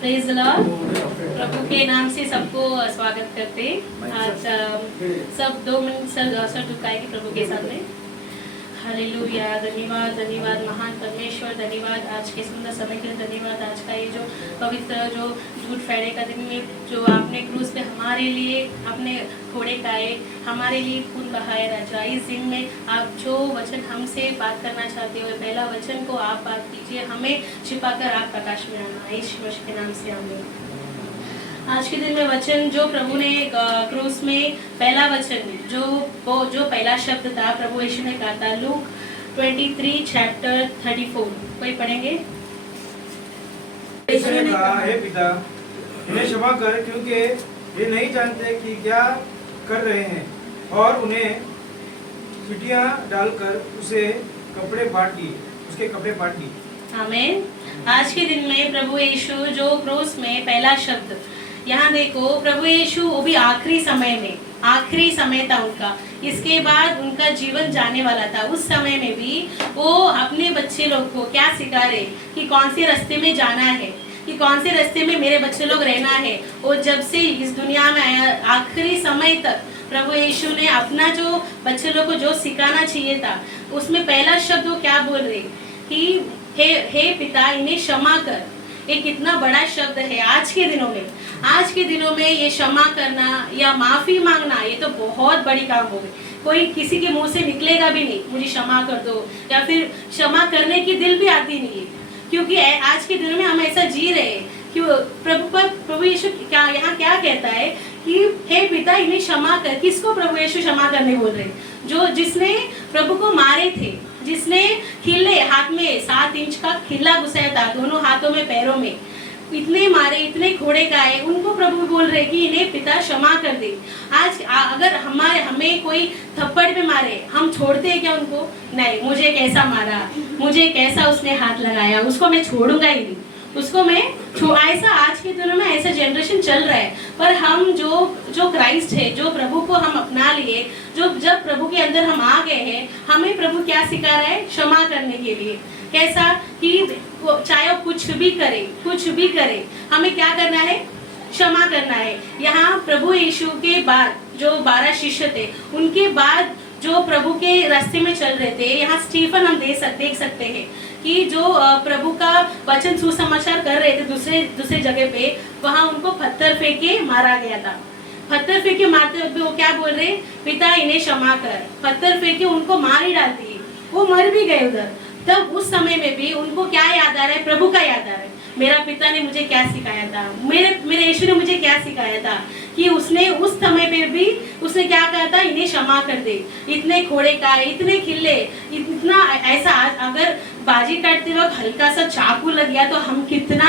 Praise the Lord. प्रभु के नाम से सबको स्वागत करते। आज सब 2 मिनट सर झुकाएंगे प्रभु के सामने। हालेलुया। धन्यवाद धन्यवाद महान परमेश्वर, धन्यवाद आज के सुंदर समय के लिए, धन्यवाद आज का ये जो पवित्र जो गुड फ्राइडे का दिन में जो आपने क्रूस पे हमारे लिए अपने घोड़े खाए, हमारे लिए खून बहाए राजा। इस दिन में आप जो वचन हमसे बात करना चाहते हो, पहला वचन को आप बात कीजिए, हमें छिपाकर आप प्रकाश में आना, यीशु मसीह के नाम से आमीन। आज के दिन में वचन जो प्रभु ने क्रूस में पहला वचन जो पहला शब्द था प्रभु यीशु ने कहा था, लूक 23 चैप्टर 34। कोई पढ़ेंगे? यीशु ने कहा, हे पिता, इन्हें क्षमा कर, क्योंकि ये नहीं जानते कि क्या कर रहे हैं। और उन्हें सीटियां डालकर उसके कपड़े फाड़ दिए। आमीन। आज के दिन में प्रभु यीशु जो क्रूस में पहला शब्द, यहाँ देखो प्रभु यीशु वो भी आखिरी समय था उनका, इसके बाद उनका जीवन जाने वाला था। उस समय में भी वो अपने बच्चे लोग को क्या सिखा रहे कि कौन से रास्ते में जाना है, कि कौन से रास्ते में मेरे बच्चे लोग रहना है। और जब से इस दुनिया में आया आखिरी समय तक प्रभु यीशु ने अपना जो बच्चे लोग को जो सिखाना चाहिए था, उसमें पहला शब्द वो क्या बोल रहे कि हे पिता, इन्हें क्षमा कर। ये कितना बड़ा शब्द है। आज के दिनों में ये क्षमा करना या माफी मांगना, ये तो बहुत बड़ी काम हो गई। कोई किसी के मुंह से निकलेगा भी नहीं मुझे क्षमा कर दो, या फिर क्षमा करने की दिल भी आती नहीं है, क्योंकि आज के दिनों में हम ऐसा जी रहे हैं कि प्रभु यीशु यहाँ क्या कहता है कि हे पिता, इन्हें क्षमा कर। किसको प्रभु यीशु क्षमा करने बोल रहे? जिसने प्रभु को मारे थे, जिसने खिल्ले हाथ में 7 इंच का खिल्ला घुसाया था दोनों हाथों में पैरों में, इतने मारे, इतने घोड़े गाए, उनको प्रभु बोल रहे कि इन्हें पिता क्षमा कर दे। आज अगर हमें कोई थप्पड़ पे मारे, हम छोड़ते हैं क्या उनको? नहीं, मुझे कैसा मारा, मुझे कैसा उसने हाथ लगाया, उसको मैं छोड़ूंगा ही नहीं, उसको मैं ऐसा आज के दिनों में ऐसा जनरेशन चल रहा है। पर हम जो क्राइस्ट है, जो प्रभु को हम अपना लिए, जब प्रभु के अंदर हम आ गए हैं, हमें प्रभु क्या सिखा रहा है? क्षमा करने के लिए। कैसा कि चाहे वो कुछ भी करे, हमें क्या करना है? क्षमा करना है। यहाँ प्रभु यीशु के बाद जो 12 शिष्य थे, उनके बाद जो प्रभु के रास्ते में चल रहे थे, यहाँ स्टीफन हम देख सकते हैं कि जो प्रभु का वचन सुसमाचार कर रहे थे दूसरे जगह पे, वहाँ उनको पत्थर फेंक के मारा गया था। पत्थर फेंक के मारते हुए वो क्या बोल रहे? पिता, इन्हें क्षमा कर। पत्थर फेंक के उनको मार ही डाल दिए, वो मर भी गए उधर। तब उस समय में भी उनको क्या याद आ रहा है? प्रभु का याद आ रहा है। मेरा पिता ने मुझे क्या सिखाया था, मेरे यीशु ने मुझे क्या सिखाया था, कि उसने उस समय पे भी उसने क्या कहा था? इन्हें क्षमा कर दे। इतने घोड़े का, इतने खिल्ले, इतना ऐसा। अगर बाजी काटते वक्त हल्का सा चाकू लग गया तो हम कितना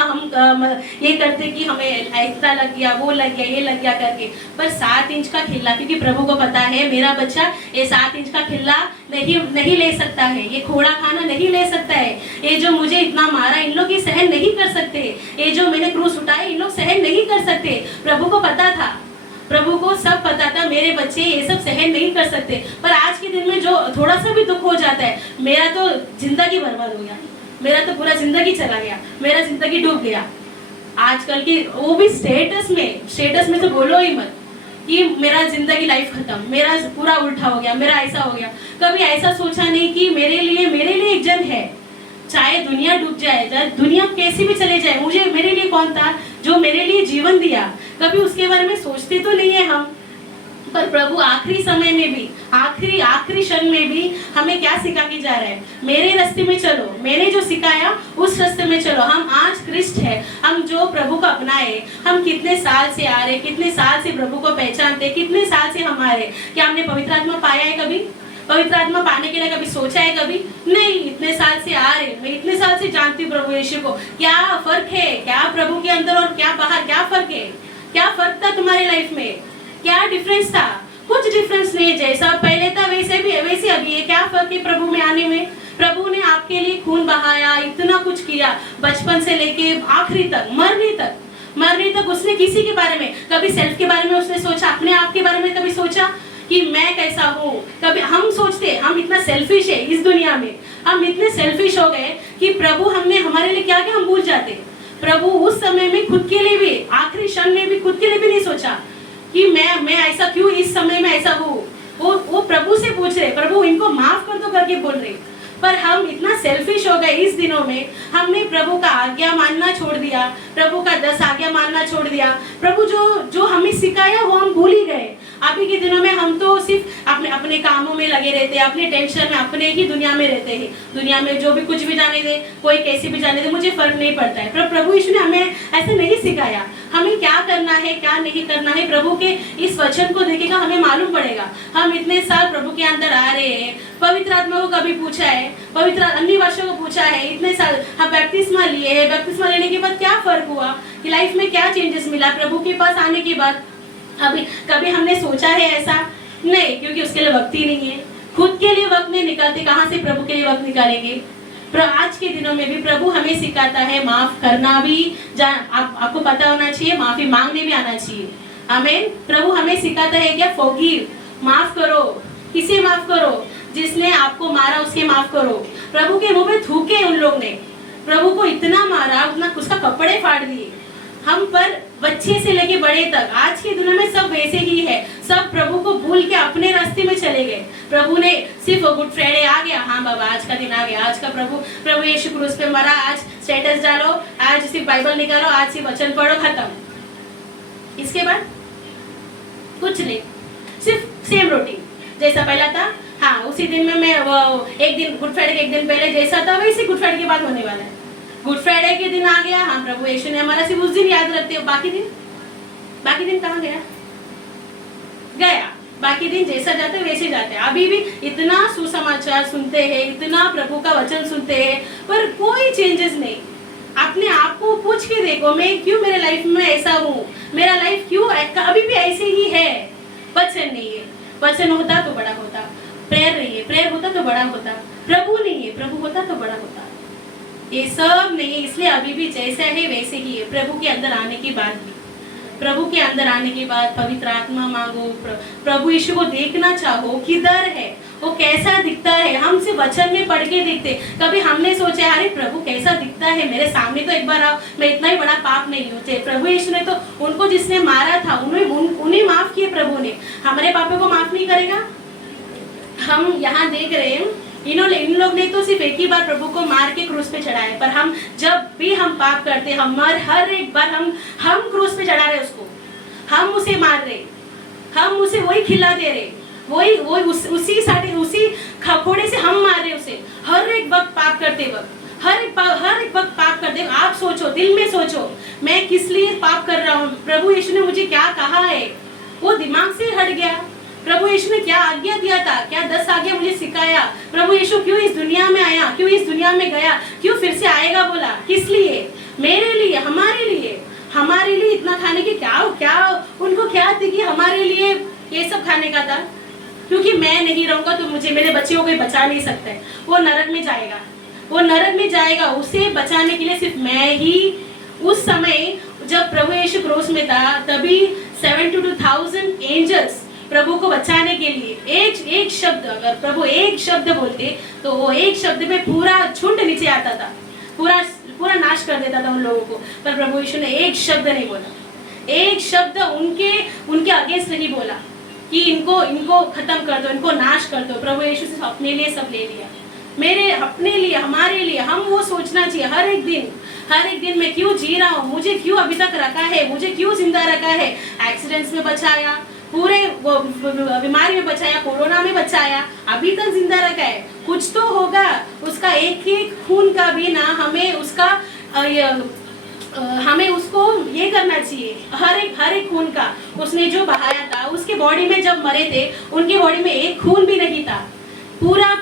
हम ये करते कि हमें ऐसा लग गया, वो लग गया, ये लग गया करके। पर 7 इंच का खिल्ला, क्योंकि प्रभु को पता है मेरा बच्चा ये 7 इंच का खिल्ला नहीं ले सकता है, ये घोड़ा खाना नहीं ले सकता है, ये जो मुझे इतना मारा इन लोग ये सहन नहीं कर सकते, ये जो मैंने क्रूस उठाया इन लोग सहन नहीं कर सकते। प्रभु को पता था, प्रभु को सब पता था मेरे बच्चे ये सब सहन नहीं कर सकते। पर आज के दिन में जो थोड़ा सा भी दुख हो जाता है, मेरा तो जिंदगी बर्बाद हो गया, मेरा तो पूरा जिंदगी चला गया, मेरा जिंदगी डूब गया। आजकल की वो भी स्टेटस में तो बोलो ही मत कि मेरा जिंदगी लाइफ खत्म, मेरा पूरा उल्टा हो गया, मेरा ऐसा हो गया। कभी ऐसा सोचा नहीं कि मेरे लिए एक जन है, चाहे दुनिया डूब जाए, चाहे दुनिया कैसी भी चले जाए, मेरे लिए कौन था जो मेरे लिए जीवन दिया? कभी उसके बारे में सोचते तो नहीं है हम। पर प्रभु आखिरी समय में भी, आखिरी क्षण में भी हमें क्या सिखा के जा रहा है? मेरे रास्ते में चलो, मैंने जो सिखाया उस रास्ते में चलो। हम आज क्रिस्ट है, हम जो प्रभु को अपनाए, हम कितने साल से आ रहे, कितने साल से प्रभु को पहचानते, कितने साल से हमारे, क्या हमने पवित्र आत्मा पाया है कभी? पवित्र आत्मा पाने के लिए कभी सोचा है? कभी नहीं। इतने साल से आ रहे, मैं इतने साल से जानती हूँ प्रभु यीशु को। क्या फर्क है? क्या प्रभु के अंदर और क्या बाहर, क्या फर्क है? क्या फर्क था तुम्हारी लाइफ में? क्या डिफरेंस था? कुछ डिफरेंस नहीं है। जैसा पहले था वैसे अभी है। क्या फर्क है प्रभु में आने में? प्रभु ने आपके लिए खून बहाया, इतना कुछ किया, बचपन से लेके आखिरी तक, मरने तक उसने किसी के बारे में, कभी सेल्फ के बारे में उसने सोचा? अपने आप के बारे में कभी सोचा कि मैं कैसा हूँ? कभी हम सोचते, हम इतना सेल्फिश है इस दुनिया में, हम इतने सेल्फिश हो गए कि प्रभु हमने हमारे लिए क्या क्या हम भूल जाते। प्रभु उस समय में खुद के लिए भी, आखिरी क्षण में भी खुद के लिए भी नहीं सोचा कि मैं ऐसा क्यों इस समय में ऐसा हूँ। वो प्रभु से पूछ रहे, प्रभु इनको माफ कर दो करके बोल रहे। पर हम इतना सेल्फिश हो गए इस दिनों में, हमने प्रभु का आज्ञा मानना छोड़ दिया, प्रभु का 10 आज्ञा मानना छोड़ दिया। प्रभु जो हमें सिखाया वो हम भूल ही गए। अभी के दिनों में हम तो सिर्फ अपने कामों में लगे रहते हैं, अपने टेंशन में, अपने ही दुनिया में रहते हैं। दुनिया में जो भी कुछ भी जाने दे, कोई कैसे भी जाने दे, मुझे फर्क नहीं पड़ता है। पर प्रभु यीशु ने हमें ऐसे नहीं सिखाया। हमें क्या करना है क्या नहीं करना है, प्रभु के इस वचन को देखेगा हमें मालूम पड़ेगा। हम इतने साल प्रभु के अंदर आ रहे हैं, पवित्र आत्मा को कभी पूछा है, पवित्र अन्य भाषा को पूछा है, इतने साल हम बैप्टिस्मा लिए हैं। बैप्टिस्मा लेने के बाद क्या फर्क हुआ कि लाइफ में क्या चेंजेस मिला प्रभु के पास आने के बाद? अभी कभी हमने सोचा है ऐसा? नहीं, क्योंकि उसके लिए वक्त ही नहीं है। खुद के लिए वक्त नहीं निकालते, कहाँ से प्रभु के लिए वक्त निकालेंगे? पर आज के दिनों में भी प्रभु हमें सिखाता है माफ करना भी आपको पता होना चाहिए, माफी मांगने भी आना चाहिए। आमीन। प्रभु हमें सिखाता है क्या? फॉरगिव, माफ करो। किसे माफ करो? जिसने आपको मारा उसके माफ करो। प्रभु के मुंह में थूके उन लोग ने, प्रभु को इतना मारा, उतना उसका कपड़े फाड़ दिए। हम पर बच्चे से लेके बड़े तक आज के दिनों में सब वैसे ही है। सब प्रभु को भूल के अपने रास्ते में चले गए। प्रभु ने सिर्फ गुड फ्राइडे आ गया, हाँ बाबा आज का दिन आ गया, आज का प्रभु यीशु क्रूस पे मरा, आज स्टेटस डालो, आज सिर्फ बाइबल निकालो, आज सिर्फ वचन पढ़ो, खत्म। इसके बाद कुछ नहीं, सिर्फ सेम रूटीन जैसा पहला था। हाँ, उसी दिन में मैं वो एक दिन गुड फ्राइडे के एक दिन पहले जैसा था वैसे गुड फ्राइडे के बाद होने वाला है। गुड फ्राइडे के दिन आ गया, हाँ प्रभु यीशु ने हमारा सिर्फ उस दिन याद रखते हो, बाकी दिन कहाँ गया? बाकी दिन जैसा जाते वैसे जाते हैं। अभी भी इतना सुसमाचार सुनते हैं, इतना प्रभु का वचन सुनते हैं, पर कोई चेंजेस नहीं। अपने आप को पूछ के देखो, मैं क्यों मेरे लाइफ में ऐसा हूँ? मेरा लाइफ क्यों अभी भी ऐसे ही है? वचन नहीं है, वचन होता तो बड़ा होता। प्रेयर नहीं है, प्रेयर होता तो बड़ा होता। प्रभु नहीं है, प्रभु होता तो बड़ा होता। ये सब नहीं, इसलिए अभी भी जैसा है वैसे ही है। प्रभु के अंदर आने के बाद भी, प्रभु के अंदर आने के बाद पवित्र आत्मा मांगो, प्रभु यीशु को देखना चाहो, किधर है वो, कैसा दिखता है। हम सिर्फ वचन में पढ़ के देखते, कभी हमने सोचा अरे प्रभु कैसा दिखता है मेरे सामने, तो एक बार आओ, मैं इतना ही बड़ा पाप नहीं होते। प्रभु यीशु ने तो उनको जिसने मारा था उन्हें माफ किए प्रभु ने, हमारे पापों को माफ नहीं करेगा? हम यहाँ देख रहे हैं इन लोग ने तो सिर्फ एक ही बार प्रभु को मार के क्रूस पे चढ़ाया, पर हम जब भी हम पाप करते हर एक बार हम क्रूस पे चढ़ा रहे उसको, हम उसे मार रहे, हम उसे वही खिला दे रहे, वही उसी खखोड़े से हम मार रहे उसे। हर एक वक्त पाप करते वक्त, हर एक वक्त पाप करते वक्त आप सोचो, दिल में सोचो, मैं किस लिए पाप कर रहा हूँ? प्रभु यीशु ने मुझे क्या कहा है? वो दिमाग से हट गया। प्रभु यीशु ने क्या आज्ञा दिया था, क्या 10 आज्ञा मुझे सिखाया? प्रभु यीशु क्यों इस दुनिया में आया, क्यों इस दुनिया में गया, क्यों फिर से आएगा बोला? किस लिए? मेरे लिए, हमारे लिए इतना खाने की क्या उनको क्या थी कि हमारे लिए ये सब खाने का था? क्योंकि मैं नहीं रहूंगा तो मुझे मेरे बच्चे को कोई बचा नहीं सकता है, वो नरक में जाएगा। उसे बचाने के लिए सिर्फ मैं ही। उस समय जब प्रभु यीशु क्रूस में था तभी 72,000 एंजल्स प्रभु को बचाने के लिए एक शब्द, अगर प्रभु एक शब्द बोलते तो वो एक शब्द में पूरा झुंड नीचे आता था, पूरा नाश कर देता था उन लोगों को। पर प्रभु यीशु ने एक शब्द नहीं बोला, एक शब्द उनके अगेंस्ट नहीं बोला कि इनको खत्म कर दो, इनको नाश कर दो। प्रभु यीशु सिर्फ अपने लिए सब ले लिया, मेरे अपने लिए, हमारे लिए। हम वो सोचना चाहिए हर एक दिन मैं क्यों जी रहा हूँ, मुझे क्यों अभी तक रखा है, मुझे क्यों जिंदा रखा है? एक्सीडेंट्स में बचाया, पूरे बीमारी में बचाया, कोरोना में बचाया, अभी तक जिंदा रखा है, कुछ तो होगा। उसका एक खून का भी ना हमें उसको ये करना चाहिए। हर एक खून का उसने जो बहाया था, उसके बॉडी में जब मरे थे उनके बॉडी में एक खून भी नहीं था, पूरा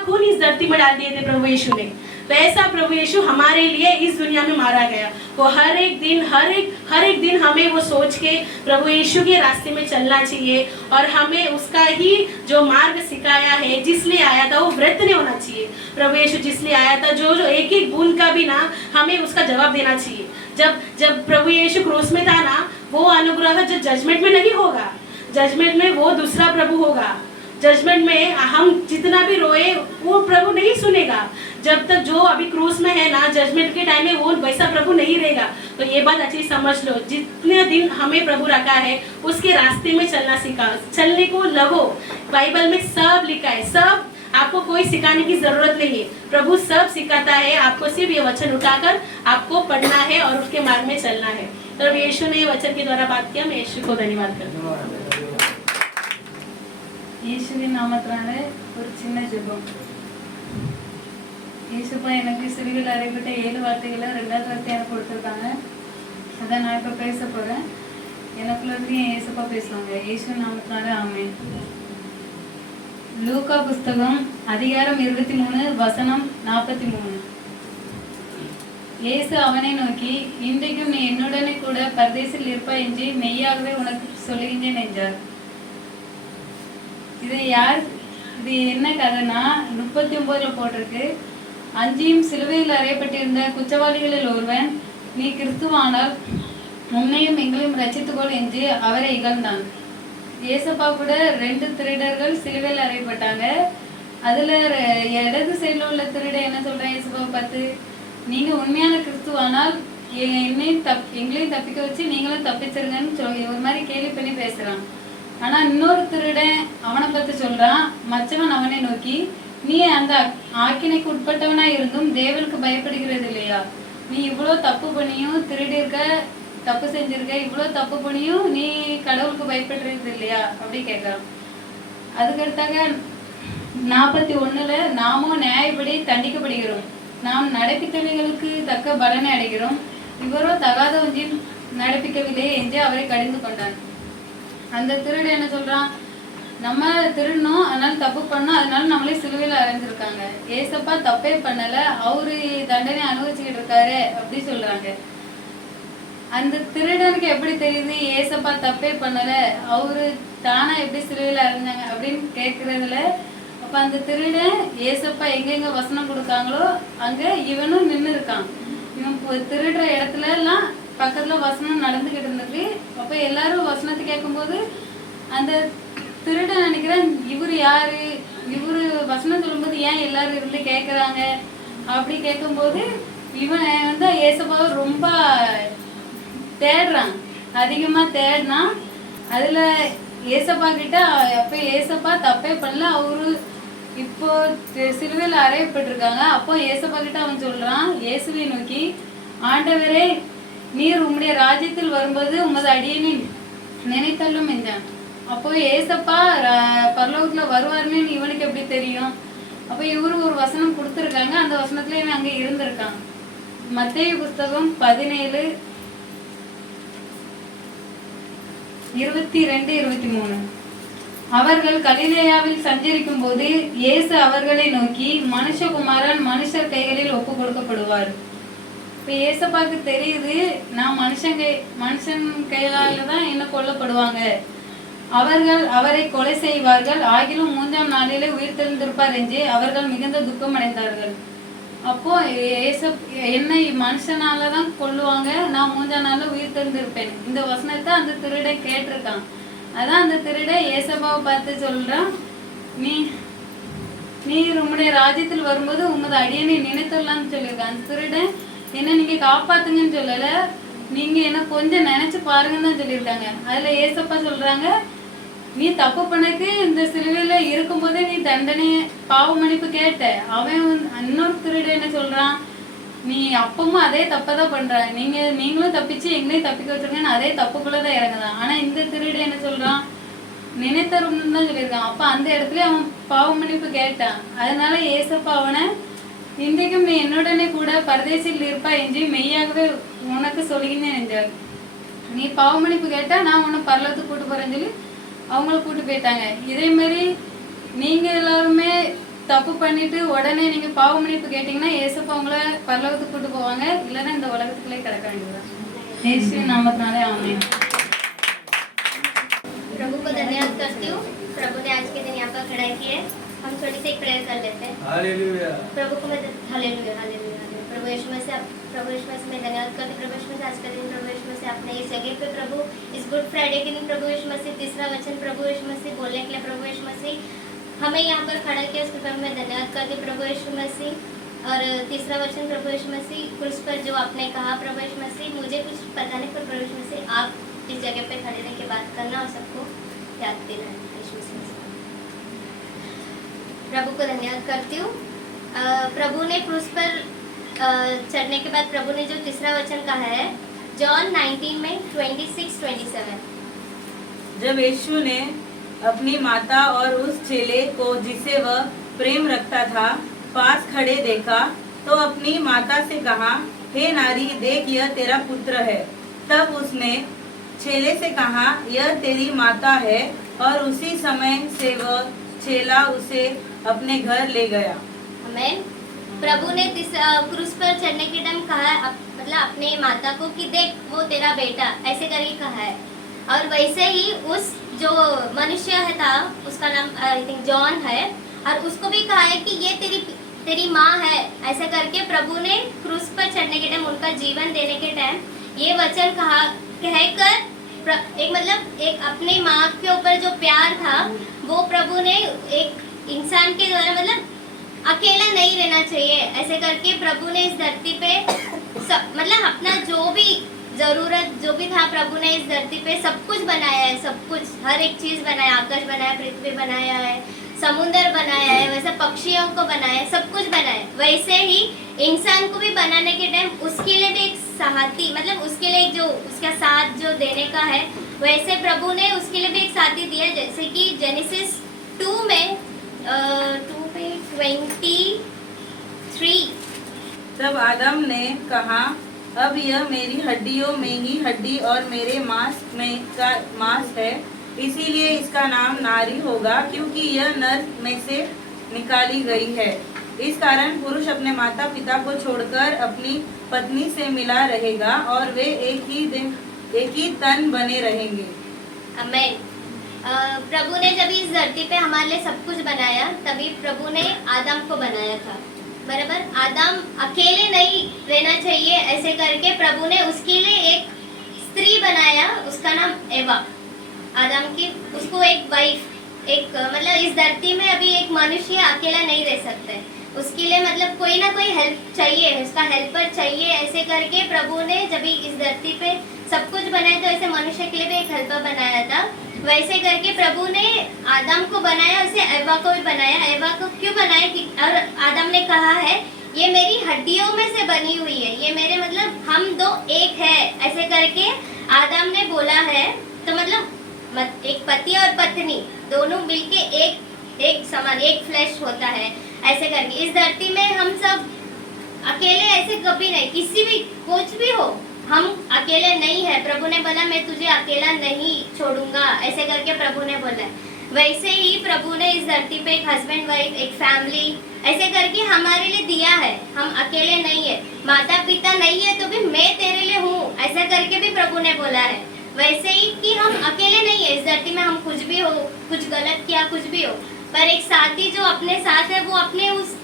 खून इस धरती में डाल दिए थे प्रभु यीशु ने। वैसा प्रभु यीशु हमारे लिए इस दुनिया में मारा गया। वो हर एक दिन हमें वो सोच के प्रभु यीशु के रास्ते में चलना चाहिए और हमें उसका ही जो मार्ग सिखाया है, जिसलिए आया था वो व्रत नहीं होना चाहिए। प्रभु यीशु जिसलिए आया था, जो एक बूंद का भी ना हमें उसका जवाब देना चाहिए। जब प्रभु यीशु क्रूस में था ना, वो अनुग्रह जो जजमेंट में नहीं होगा, जजमेंट में वो दूसरा प्रभु होगा। जजमेंट में हम जितना भी रोए वो प्रभु नहीं सुनेगा। जब तक जो अभी क्रूस में है ना, जजमेंट के टाइम में वो वैसा प्रभु नहीं रहेगा। तो ये बात अच्छी समझ लो, जितने दिन हमें प्रभु रखा है उसके रास्ते में चलना सीखा, चलने को लगो। बाइबल में सब लिखा है, सब आपको कोई सिखाने की जरूरत नहीं है, प्रभु सब सिखाता है। आपको सिर्फ ये वचन उठाकर आपको पढ़ना है और उसके मार्ग में चलना है। तो यीशु ने ये वचन के द्वारा बात किया, मैं यीशु को धन्यवाद करती हूँ। இயேசுவின் நாமத்தினால ஒரு சின்ன ஜெபம். இயேசுப்பா எனக்கு சிறுவில் அறைப்பட்ட 7 வார்த்தைகளை 2வது வார்த்தை எனக்கு கொடுத்துருக்காங்க. அதான் நான் இப்போ பேச போகிறேன். எனக்குள்ள இருந்து என் இயேசுப்பா பேசுவாங்க. இயேசுவின் நாமத்தினால ஆமென். லூக்கா புஸ்தகம் அதிகாரம் 23 வசனம் 43. இயேசு அவனை நோக்கி, இன்றைக்கும் நீ என்னுடனே கூட பரதேசில் இருப்பாய் என்று மெய்யாகவே உனக்கு சொல்லுகின்றேன் என்றார். இது என்ன கதைன்னா 39 போட்டிருக்கு. அஞ்சியும் சிலுவையில் அறையப்பட்டிருந்த குற்றவாளிகளில் ஒருவன், நீ கிறிஸ்துவானால் உன்னையும் எங்களையும் ரட்சித்துக்கொள் என்று அவரை இகழ்ந்தான். ஏசப்பா கூட 2 திருடர்கள் சிலுவையில் அறையப்பட்டாங்க. அதுல இடது சைடில் உள்ள திருட என்ன சொல்றேன், ஏசப்பா பார்த்து, நீங்க உண்மையான கிறிஸ்துவானால் எங்களையும் தப்பிக்க வச்சு நீங்களும் தப்பிச்சிருங்கன்னு சொல்லி ஒரு மாதிரி கேலி பண்ணி பேசுறான். ஆனா இன்னொரு திருடன் அவனை பார்த்து சொல்றான், மற்றவன் அவனை நோக்கி, நீ அந்த ஆக்கினைக்கு உட்பட்டவனா இருந்தும் தேவனுக்கு பயப்படுகிறது இல்லையா? நீ இவ்வளோ தப்பு பண்ணியும் திருடிருக்க, தப்பு செஞ்சிருக்க, இவ்வளோ தப்பு பண்ணியும் நீ கடவுளுக்கு பயப்படுறது இல்லையா அப்படி கேட்கறான். அதுக்கடுத்தாக 41 நாமோ நியாயப்படி தண்டிக்கப்படுகிறோம், நாம் நடப்பித்தவைகளுக்கு தக்க பலனை அடைகிறோம், இவரோ தகாத ஒன்றில் நடப்பிக்கவில்லை என்று அவரை கடிந்து கொண்டான். அந்த திருடன் என்ன சொல்றான், நம்ம திருடணும், அதனால தப்பு பண்ணோம், அதனால நம்மளே சிலுவையில் அரைஞ்சிருக்காங்க. ஏசப்பா தப்பே பண்ணல, அவரு தண்டனை அனுபவிச்சுக்கிட்டு இருக்காரு அப்படி சொல்றாங்க. அந்த திருடனுக்கு எப்படி தெரியுது ஏசப்பா தப்பே பண்ணல, அவரு தானா எப்படி சிலுவையில் அரைஞ்சாங்க அப்படின்னு கேட்கறதுல, அப்ப அந்த திருடன் ஏசப்பா எங்கெங்க வசனம் கொடுக்காங்களோ அங்க இவனும் நின்று இருக்கான். இவன் திருடுற இடத்துல எல்லாம் பக்கத்துல வசனம் நடந்துகிட்டு இருந்தது. அப்ப எல்லாரும் வசனத்தை கேட்கும்போது அந்த திருடன் நினைக்கிறேன், இவரு யாரு, இவரு வசனம் சொல்லும்போது ஏன் எல்லாரும் இருந்து கேட்கறாங்க அப்படி கேட்கும்போது இவன் ஏசப்பாவை ரொம்ப தேடுறான், அதிகமா தேடினான். அதுல ஏசப்பா கிட்ட, அப்ப ஏசப்பா தப்பே பண்ணல, அவரு இப்போ சிலுவையில் அறையப்பட்டிருக்காங்க. அப்போ ஏசப்பா கிட்ட அவன் சொல்றான், இயேசுவை நோக்கி, ஆண்டவரே, நீர் உம்முடைய ராஜ்யத்தில் வரும்போது உமது அடியனை நினைத்தள்ளும் என்றான். அப்போ ஏசப்பா பரலோகத்துல வருவாருன்னு இவனுக்கு எப்படி தெரியும்? அப்போ இவரு ஒரு வசனம் கொடுத்துருக்காங்க, அந்த வசனத்துல இவன் அங்க இருந்திருக்கான். மத்தேயு புஸ்தகம் 17:22-23. அவர்கள் கலிலேயாவில் சஞ்சரிக்கும் போது இயேசு அவர்களை நோக்கி, மனுஷகுமாரன் மனுஷர் கைகளில் ஒப்பு கொடுக்கப்படுவார். இப்ப ஏசப்பாக்கு தெரியுது, நான் மனுஷன் கையால தான் என்ன கொல்லப்படுவாங்க, அவர்கள் அவரை கொலை செய்வார்கள், ஆகிலும் 3ஆம் நாளிலே உயிர் தெழுந்திருப்பார் என்று அவர்கள் மிகுந்த துக்கம் அடைந்தார்கள். அப்போ என்னை மனுஷனாலதான் கொல்லுவாங்க, நான் 3ஆம் நாள்ல உயிர் தெழுந்திருப்பேன். இந்த வசனத்தை அந்த திருடை கேட்டிருக்கான். அதான் அந்த திருடை ஏசப்பாவை பார்த்து சொல்றான், நீர் உம்முடைய ராஜ்யத்தில் வரும்போது உமது அடியனை நினைத்துள்ளான்னு சொல்லியிருக்கான். அந்த திருடன் என்ன நீங்க காப்பாத்துங்கன்னு சொல்லல, நீங்க என்ன கொஞ்சம் நினைச்சு பாருங்கன்னு தான் சொல்லியிருக்காங்க. அதுல ஏசப்பா சொல்றாங்க, நீ தப்பு பண்ணக்கு இந்த சிலுவையில இருக்கும் போதே நீ தண்டனை பாவ மன்னிப்பு கேட்ட. அவன் இன்னொரு திருட என்ன சொல்றான், நீ அப்பவும் அதே தப்பதான் பண்ற, நீங்களும் தப்பிச்சு எங்களையும் தப்பிக்க வச்சிருக்கேன்னு அதே தப்புக்குள்ளதான் இறங்குதான். ஆனா இந்த திருட என்ன சொல்றான், நினைத்தரும்னு தான் சொல்லியிருக்கான். அப்ப அந்த இடத்துல அவன் பாவ மன்னிப்பு கேட்டான். அதனால ஏசப்பா அவனை, இன்றைக்கும் நீ என்னுடனே கூட பரதேசில் இருப்பா என்று மெய்யாகவே உனக்கு சொல்லுகின்றேன் என்றார். நீ பாவ மன்னிப்பு கேட்டா நான் உன்னை பரலத்துக்கு கூட்டு போறேன்னு சொல்லி அவங்கள கூட்டு போயிட்டாங்க. இதே மாதிரி நீங்க எல்லாருமே தப்பு பண்ணிட்டு உடனே நீங்க பாவ மன்னிப்பு கேட்டீங்கன்னா ஏசப்பா அவங்கள பரலோகத்துக்கு கூட்டு போவாங்க, இல்லைன்னா இந்த உலகத்துக்குள்ளே கிடக்க வேண்டியதுதான். இயேசுவின் நாமத்தினாலே ஆமென். प्रभु को धन्यवाद करती हूँ, प्रभु ने आज के दिन यहाँ पर खड़ा किया है। हम छोटी सी एक प्रेयर कर लेते हैं। हालेलुया। प्रभु को मैं हालेलुया हालेलुया प्रभु यीशु मसीह मैं धन्यवाद करती हूँ। प्रभु यीशु मसीह आज का दिन प्रभु यीशु मसीह आपने इस जगह पे प्रभु इस गुड फ्राइडे के दिन प्रभु यीशु मसीह तीसरा वचन प्रभु यीशु मसीह बोलने के लिए प्रभु यीशु मसीह हमें यहाँ पर खड़ा किया, उसके पर मैं धन्यवाद करती हूँ। प्रभु यीशु मसीह और तीसरा वचन प्रभु यीशु मसीह क्रूस पर जो आपने कहा, प्रभु यीशु मसीह मुझे कुछ पता नहीं, पर प्रभु यीशु मसीह आप इस जगह पे खड़े रह के बात करना और सबको याद दिलाना। यीशु मसीह प्रभु को धन्यवाद करती हूँ। प्रभु ने क्रूस पर चढ़ने के बाद प्रभु ने जो तीसरा वचन कहा है जॉन 19 में 26-27। जब यीशु ने अपनी माता और उस चेले को जिसे वह प्रेम रखता था पास खड़े देखा तो अपनी माता से कहा, हे नारी, देख यह तेरा पुत्र है। तब उसने चेले से कहा, यह तेरी माता है, और उसी समय से वह चेला उसे अपने घर ले गया। आमीन। प्रभु ने क्रूस पर चढ़ने के टाइम कहा मतलब अपने माता को कि देख वो तेरा बेटा, ऐसे करके कहा है। और वैसे ही उस जो मनुष्य था उसका नाम आई थिंक जॉन है, और उसको भी कहा है कि ये तेरी माँ है, ऐसा करके प्रभु ने क्रूस पर चढ़ने के टाइम उनका जीवन देने के टाइम ये वचन कहा कहकर एक मतलब एक अपनी माँ के ऊपर जो प्यार था वो प्रभु ने एक इंसान के द्वारा मतलब अकेला नहीं रहना चाहिए, ऐसे करके प्रभु ने इस धरती पे मतलब अपना जो भी जरूरत जो भी था प्रभु ने इस धरती पे सब कुछ बनाया है, सब कुछ हर एक चीज बनाया, आकाश बनाया, पृथ्वी बनाया है, समुद्र बनाया है, वैसे पक्षियों को बनाया है, सब कुछ बनाया है। वैसे ही इंसान को भी बनाने के टाइम उसके लिए भी एक साथी मतलब उसके लिए जो उसका साथ जो देने का है, वैसे प्रभु ने उसके लिए भी एक साथी दिया। जैसे कि जेनेसिस 2 में 2:23। तब आदम ने कहा, अब यह मेरी हड्डियों में ही हड्डी और मेरे मांस में का मांस है, इसीलिए इसका नाम नारी होगा, क्योंकि यह नर में से निकाली गई है। इस कारण पुरुष अपने माता पिता को छोड़कर अपनी पत्नी से मिला रहेगा और वे एक ही तन बने रहेंगे। आमीन। प्रभु ने जब इस धरती पे हमारे लिए सब कुछ बनाया तभी प्रभु ने आदम को बनाया था, बराबर। आदम अकेले नहीं रहना चाहिए, ऐसे करके प्रभु ने उसके लिए एक स्त्री बनाया, उसका नाम एवा। आदम की उसको एक वाइफ एक मतलब इस धरती में अभी एक मनुष्य अकेला नहीं रह सकता है, उसके लिए मतलब कोई ना कोई हेल्प चाहिए, उसका हेल्पर चाहिए। ऐसे करके प्रभु ने जब इस धरती पे सब कुछ बनाया तो ऐसे मनुष्य के लिए भी एक हेल्पर बनाया था। वैसे करके प्रभु ने आदम को बनाया, उसे एवा को भी बनाया। एवा को क्यों बनाया और आदम ने कहा है ये मेरी हड्डियों में से बनी हुई है, ये मेरे मतलब हम दो एक है, ऐसे करके आदम ने बोला है। तो मतलब एक पति और पत्नी दोनों मिलके एक समान एक फ्लैश होता है, ऐसे करके इस धरती में हम सब अकेले ऐसे कभी नहीं, किसी भी कुछ भी हो हम अकेले नहीं है। प्रभु ने बोला मैं तुझे अकेला नहीं छोड़ूंगा, ऐसे करके प्रभु ने बोला। वैसे ही प्रभु ने इस धरती पे एक हस्बैंड वाइफ एक फैमिली ऐसे करके हमारे लिए दिया है, हम अकेले नहीं है। माता पिता नहीं है तो भी मैं तेरे लिए हूँ, ऐसा करके भी प्रभु ने बोला है। वैसे ही कि हम अकेले नहीं है इस धरती में, हम कुछ भी हो, कुछ गलत किया कुछ भी हो, पर एक साथी जो अपने साथ है वो अपने उस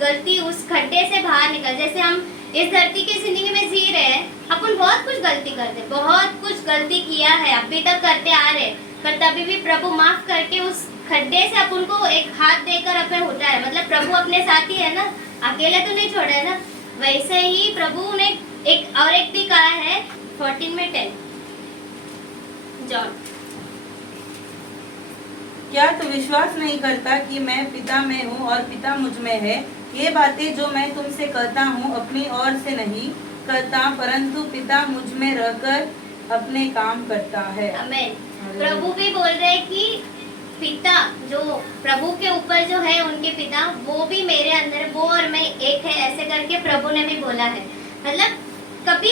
गलती उस खड्डे से बाहर निकल। जैसे हम इस धरती की जिंदगी में जी रहे हैं, अपन बहुत कुछ गलती करते, बहुत कुछ गलती किया है, अभी तक करते आ रहे, पर तभी भी प्रभु माफ करके उस खड्डे से अपन को एक हाथ देकर अपने उठा है। मतलब प्रभु अपने साथी है ना, अकेले तो नहीं छोड़ा है ना। वैसे ही प्रभु ने एक और एक भी कहा है 14 में 10 जॉन। क्या तू विश्वास नहीं करता कि मैं पिता में हूँ और पिता मुझ में है? ये बातें जो मैं तुमसे कहता हूँ अपनी ओर से नहीं करता, परंतु पिता मुझ में रहकर अपने काम करता है। आमीन। प्रभु भी बोल रहे हैं कि पिता जो प्रभु के ऊपर जो है उनके पिता वो भी मेरे अंदर वो और मैं एक है, ऐसे करके प्रभु ने भी बोला है। मतलब कभी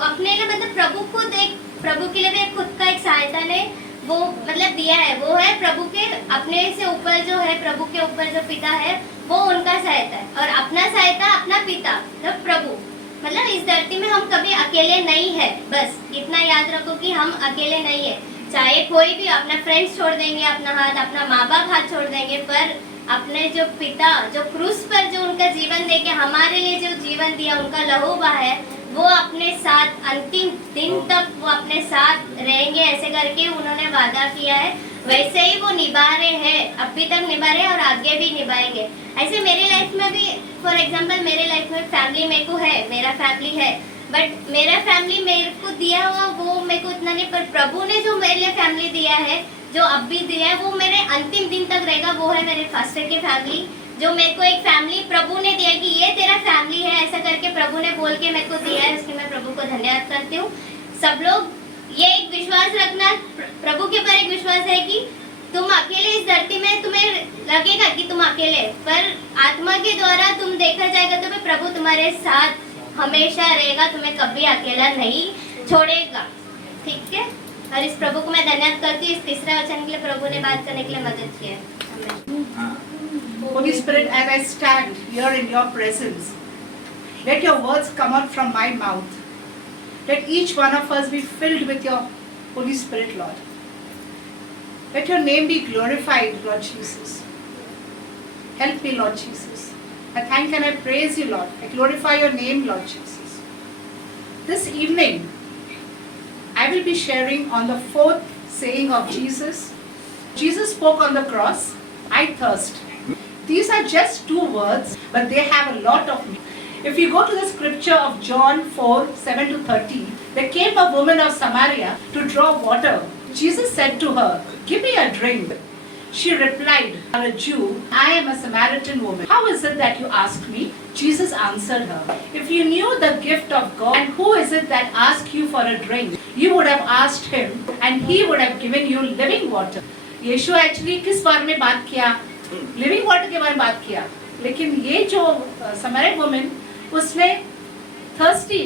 अपने लिए मतलब प्रभु खुद एक प्रभु के लिए भी खुद का एक सहायता ने वो मतलब दिया है, वो है प्रभु के अपने से ऊपर जो है प्रभु के ऊपर जो पिता है वो उनका सहायता है, और अपना सहायता अपना पिता मतलब प्रभु। मतलब इस धरती में हम कभी अकेले नहीं है, बस इतना याद रखो कि हम अकेले नहीं है। चाहे कोई भी अपना फ्रेंड्स छोड़ देंगे, अपना हाथ अपना माँ बाप हाथ छोड़ देंगे, पर अपने जो पिता जो क्रूस पर जो उनका जीवन दे के हमारे लिए जो जीवन दिया, उनका लहू बहा है, वो अपने साथ अंतिम दिन तक वो अपने साथ रहेंगे, ऐसे करके उन्होंने वादा किया है। वैसे ही वो निभा रहे हैं, अभी तक निभा रहे हैं और आगे भी निभाएंगे। ऐसे मेरे लाइफ में भी फॉर एग्जांपल मेरे लाइफ में फैमिली मेरे को है, मेरा फैमिली है, बट मेरा फैमिली मेरे को दिया हुआ वो मेरे को इतना नहीं, पर प्रभु ने जो मेरे लिए फैमिली दिया है, जो अब भी दिया है, वो मेरे अंतिम दिन तक रहेगा। वो है मेरे फास्टर की फैमिली, जो मेरे को एक फैमिली प्रभु ने दिया कि ये तेरा फैमिली है, ऐसा करके प्रभु ने बोल के मेरे को दिया है। उसके मैं प्रभु को धन्यवाद करती हूँ। सब लोग ये एक विश्वास रखना, प्रभु के ऊपर एक विश्वास है कि तुम अकेले इस धरती में, तुम्हें लगेगा कि तुम अकेले, पर आत्मा के द्वारा तुम देखा जाएगा तो प्रभु तुम्हारे साथ हमेशा रहेगा, तुम्हें कभी अकेला नहीं छोड़ेगा। ठीक है, और इस प्रभु को मैं धन्यवाद करती हूँ। इस तीसरा वचन के लिए प्रभु ने बात करने के लिए मदद की है। Holy Spirit, as I stand here in your presence, let your words come out from my mouth. Let each one of us be filled with your Holy Spirit, Lord. Let your name be glorified, Lord Jesus. Help me, Lord Jesus. I thank and I praise you, Lord. I glorify your name, Lord Jesus. This evening, I will be sharing on the fourth saying of Jesus. Jesus spoke on the cross, I thirst. These are just two words, but they have a lot of meaning. If you go to the scripture of John 4:7-13, there came a woman of Samaria to draw water. Jesus said to her, "Give me a drink." She replied, "I'm a Jew, I am a Samaritan woman. How is it that you ask me?" Jesus answered her, "If you knew the gift of God and who is it that asks you for a drink, you would have asked him and he would have given you living water." Yeshu actually किस बारे में बात किया? Living water के बारे में बात किया, लेकिन ये जो समारियन वुमन, उसने थर्स्टी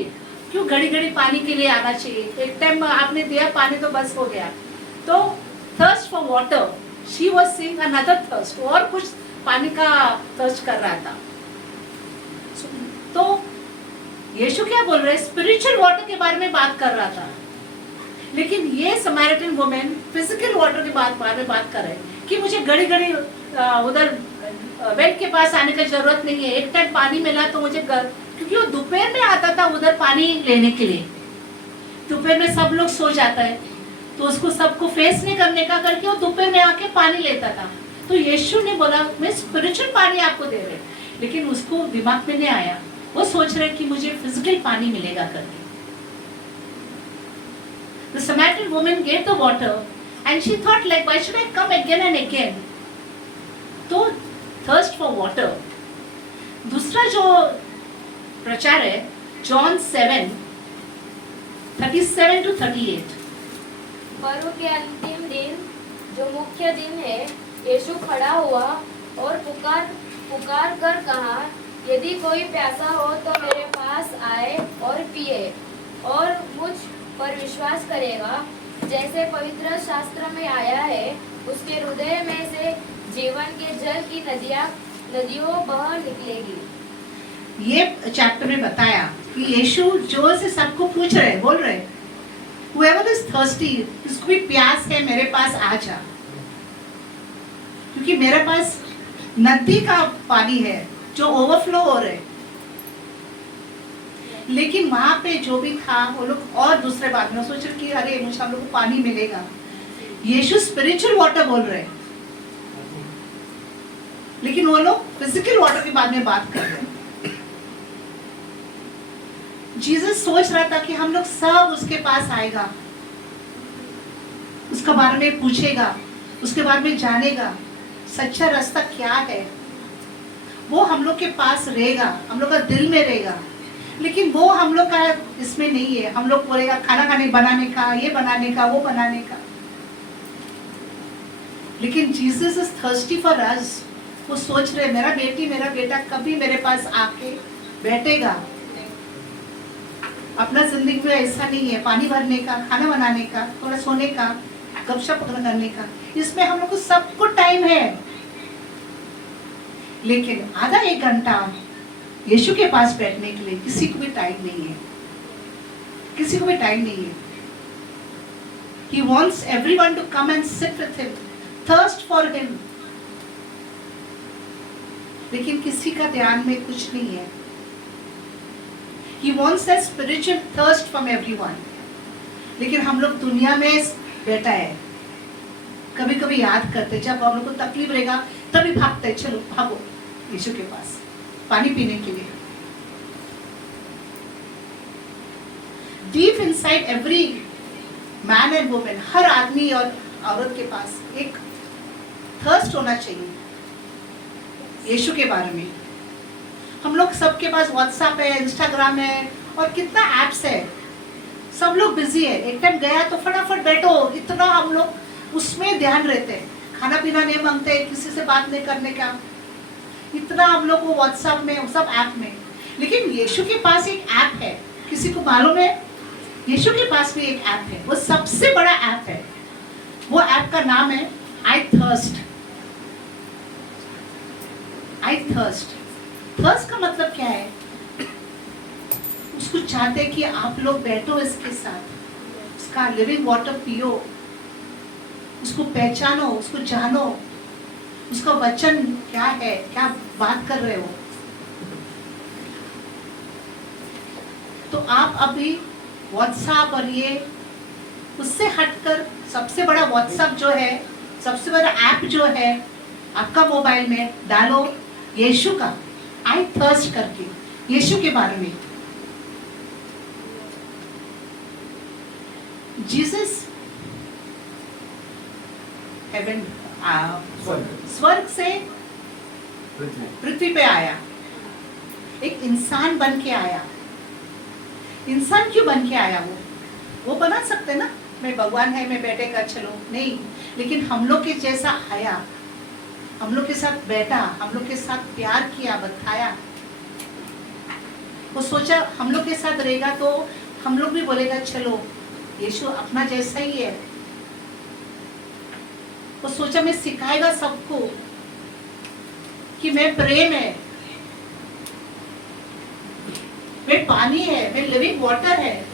क्यों घड़ी घड़ी पानी के लिए आना चाहिए? एक टाइम आपने दिया पानी तो बस हो गया, तो thirst for water, she was seeing another thirst, और कुछ पानी का थर्स्ट कर रहा था। तो यीशु क्या बोल रहे? स्पिरिचुअल वाटर के बारे में बात कर रहा था, लेकिन ये समारियन वुमन फिजिकल वाटर के बारे में बात कर रहे कि मुझे घड़ी घड़ी उधर वेल के पास आने की जरूरत नहीं है। एक टाइम पानी मिला तो मुझे क्योंकि वो दोपहर में आता था उधर पानी लेने के लिए। दोपहर में सब लोग सो जाता है, तो उसको सबको फेस नहीं करने का करके वो दोपहर में आके पानी लेता था। तो यीशु ने बोला मैं स्पिरिचुअल पानी आपको दे रहे, लेकिन उसको दिमाग में नहीं आया, वो सोच रहे कि मुझे फिजिकल पानी मिलेगा करके। The Samaritan woman gave the water and she thought like, why should I come again and again? तो thirst for water। दूसरा जो प्रचार है जॉन 7:37-38। पर्व के अंतिम दिन जो मुख्य दिन है, यीशु खड़ा हुआ और पुकार कर कहा, यदि कोई प्यासा हो तो मेरे पास आए और पिए, और मुझ पर विश्वास करेगा, जैसे पवित्र शास्त्र में आया है, उसके हृदय में से जीवन के जल की नदियों बह निकलेगी। ये चैप्टर में बताया कि यीशु जोर से सबको पूछ रहे, बोल रहे, whoever is thirsty, जिसको भी प्यास है मेरे पास आ जा, क्योंकि मेरे पास नदी का पानी है जो ओवरफ्लो हो रहे। लेकिन वहां पे जो भी था वो लोग और दूसरे बात में सोच रहे कि अरे मुझे हम लोग को पानी मिलेगा। यीशु स्पिरिचुअल वाटर बोल रहे, लेकिन वो लोग फिजिकल वाटर के बारे में बात कर रहे। जीसस सोच रहा था कि हम लोग सब उसके पास आएगा, उसके बारे में पूछेगा, उसके बारे में जानेगा, सच्चा रास्ता क्या है, वो हम लोग के पास रहेगा, हम लोग का दिल में रहेगा। लेकिन वो हम लोग का इसमें नहीं है। हम लोग बोलेगा खाना खाने बनाने का, ये बनाने का, वो बनाने का। लेकिन Jesus is thirsty for us. वो सोच रहे मेरा बेटा कभी मेरे पास आके बैठेगा। अपना जिंदगी में ऐसा नहीं है पानी भरने का, खाना बनाने का, थोड़ा सोने का, गपशप करने का। इसमें हम लोग को सबको टाइम है, लेकिन आधा एक घंटा यीशु के पास बैठने के लिए किसी को भी टाइम नहीं है, किसी को भी टाइम नहीं है। He wants everyone to come and sit with him, thirst for him. लेकिन किसी का ध्यान में कुछ नहीं है। He wants a spiritual thirst from everyone. लेकिन हम लोग दुनिया में बैठा है। कभी कभी याद करते जब हम लोग को तकलीफ रहेगा तभी भागते, चलो भागो यीशु के पास। पानी पीने के लिए। Deep inside every man and women, हर आदमी और औरत के पास एक थर्स्ट होना चाहिए यीशु के बारे में। हम लोग सबके पास व्हाट्सएप है, इंस्टाग्राम है और कितना ऐप्स है, सब लोग बिजी है। एक टाइम गया तो फटाफट बैठो, इतना हम लोग उसमें ध्यान रहते हैं, खाना पीना नहीं मांगते, किसी से बात नहीं करने का, इतना हम लोग वो व्हाट्सएप में सब ऐप में। लेकिन यीशु के पास एक ऐप है, किसी को मालूम है? यीशु के पास भी एक ऐप है, वो सबसे बड़ा ऐप है। वो ऐप का नाम है आई थर्स्ट। आई थर्स्ट, थर्स्ट का मतलब क्या है? उसको चाहते हैं कि आप लोग बैठो इसके साथ, उसका लिविंग वाटर पियो, उसको पहचानो, उसको जानो, उसका वचन क्या है, क्या बात कर रहे हो। तो आप अभी व्हाट्सएप और ये उससे हटकर सबसे बड़ा व्हाट्सएप जो है, सबसे बड़ा ऐप जो है आपका मोबाइल में डालो यीशु का आई थर्स्ट करके, यीशु के बारे में। जीसस हेवन, स्वर्ग से पृथ्वी पे आया, एक इंसान बन के आया। इंसान क्यों बन के आया? वो बना सकते ना, मैं भगवान है, मैं बैठेगा, चलो नहीं, लेकिन हम लोग के जैसा आया, हम लोग के साथ बैठा, हम लोग के साथ प्यार किया, बताया। वो सोचा हम लोग के साथ रहेगा तो हम लोग भी बोलेगा चलो यीशु अपना जैसा ही है। वो सोचा मैं सिखाएगा सबको कि मैं प्रेम है, मैं पानी है, मैं लिविंग वाटर है।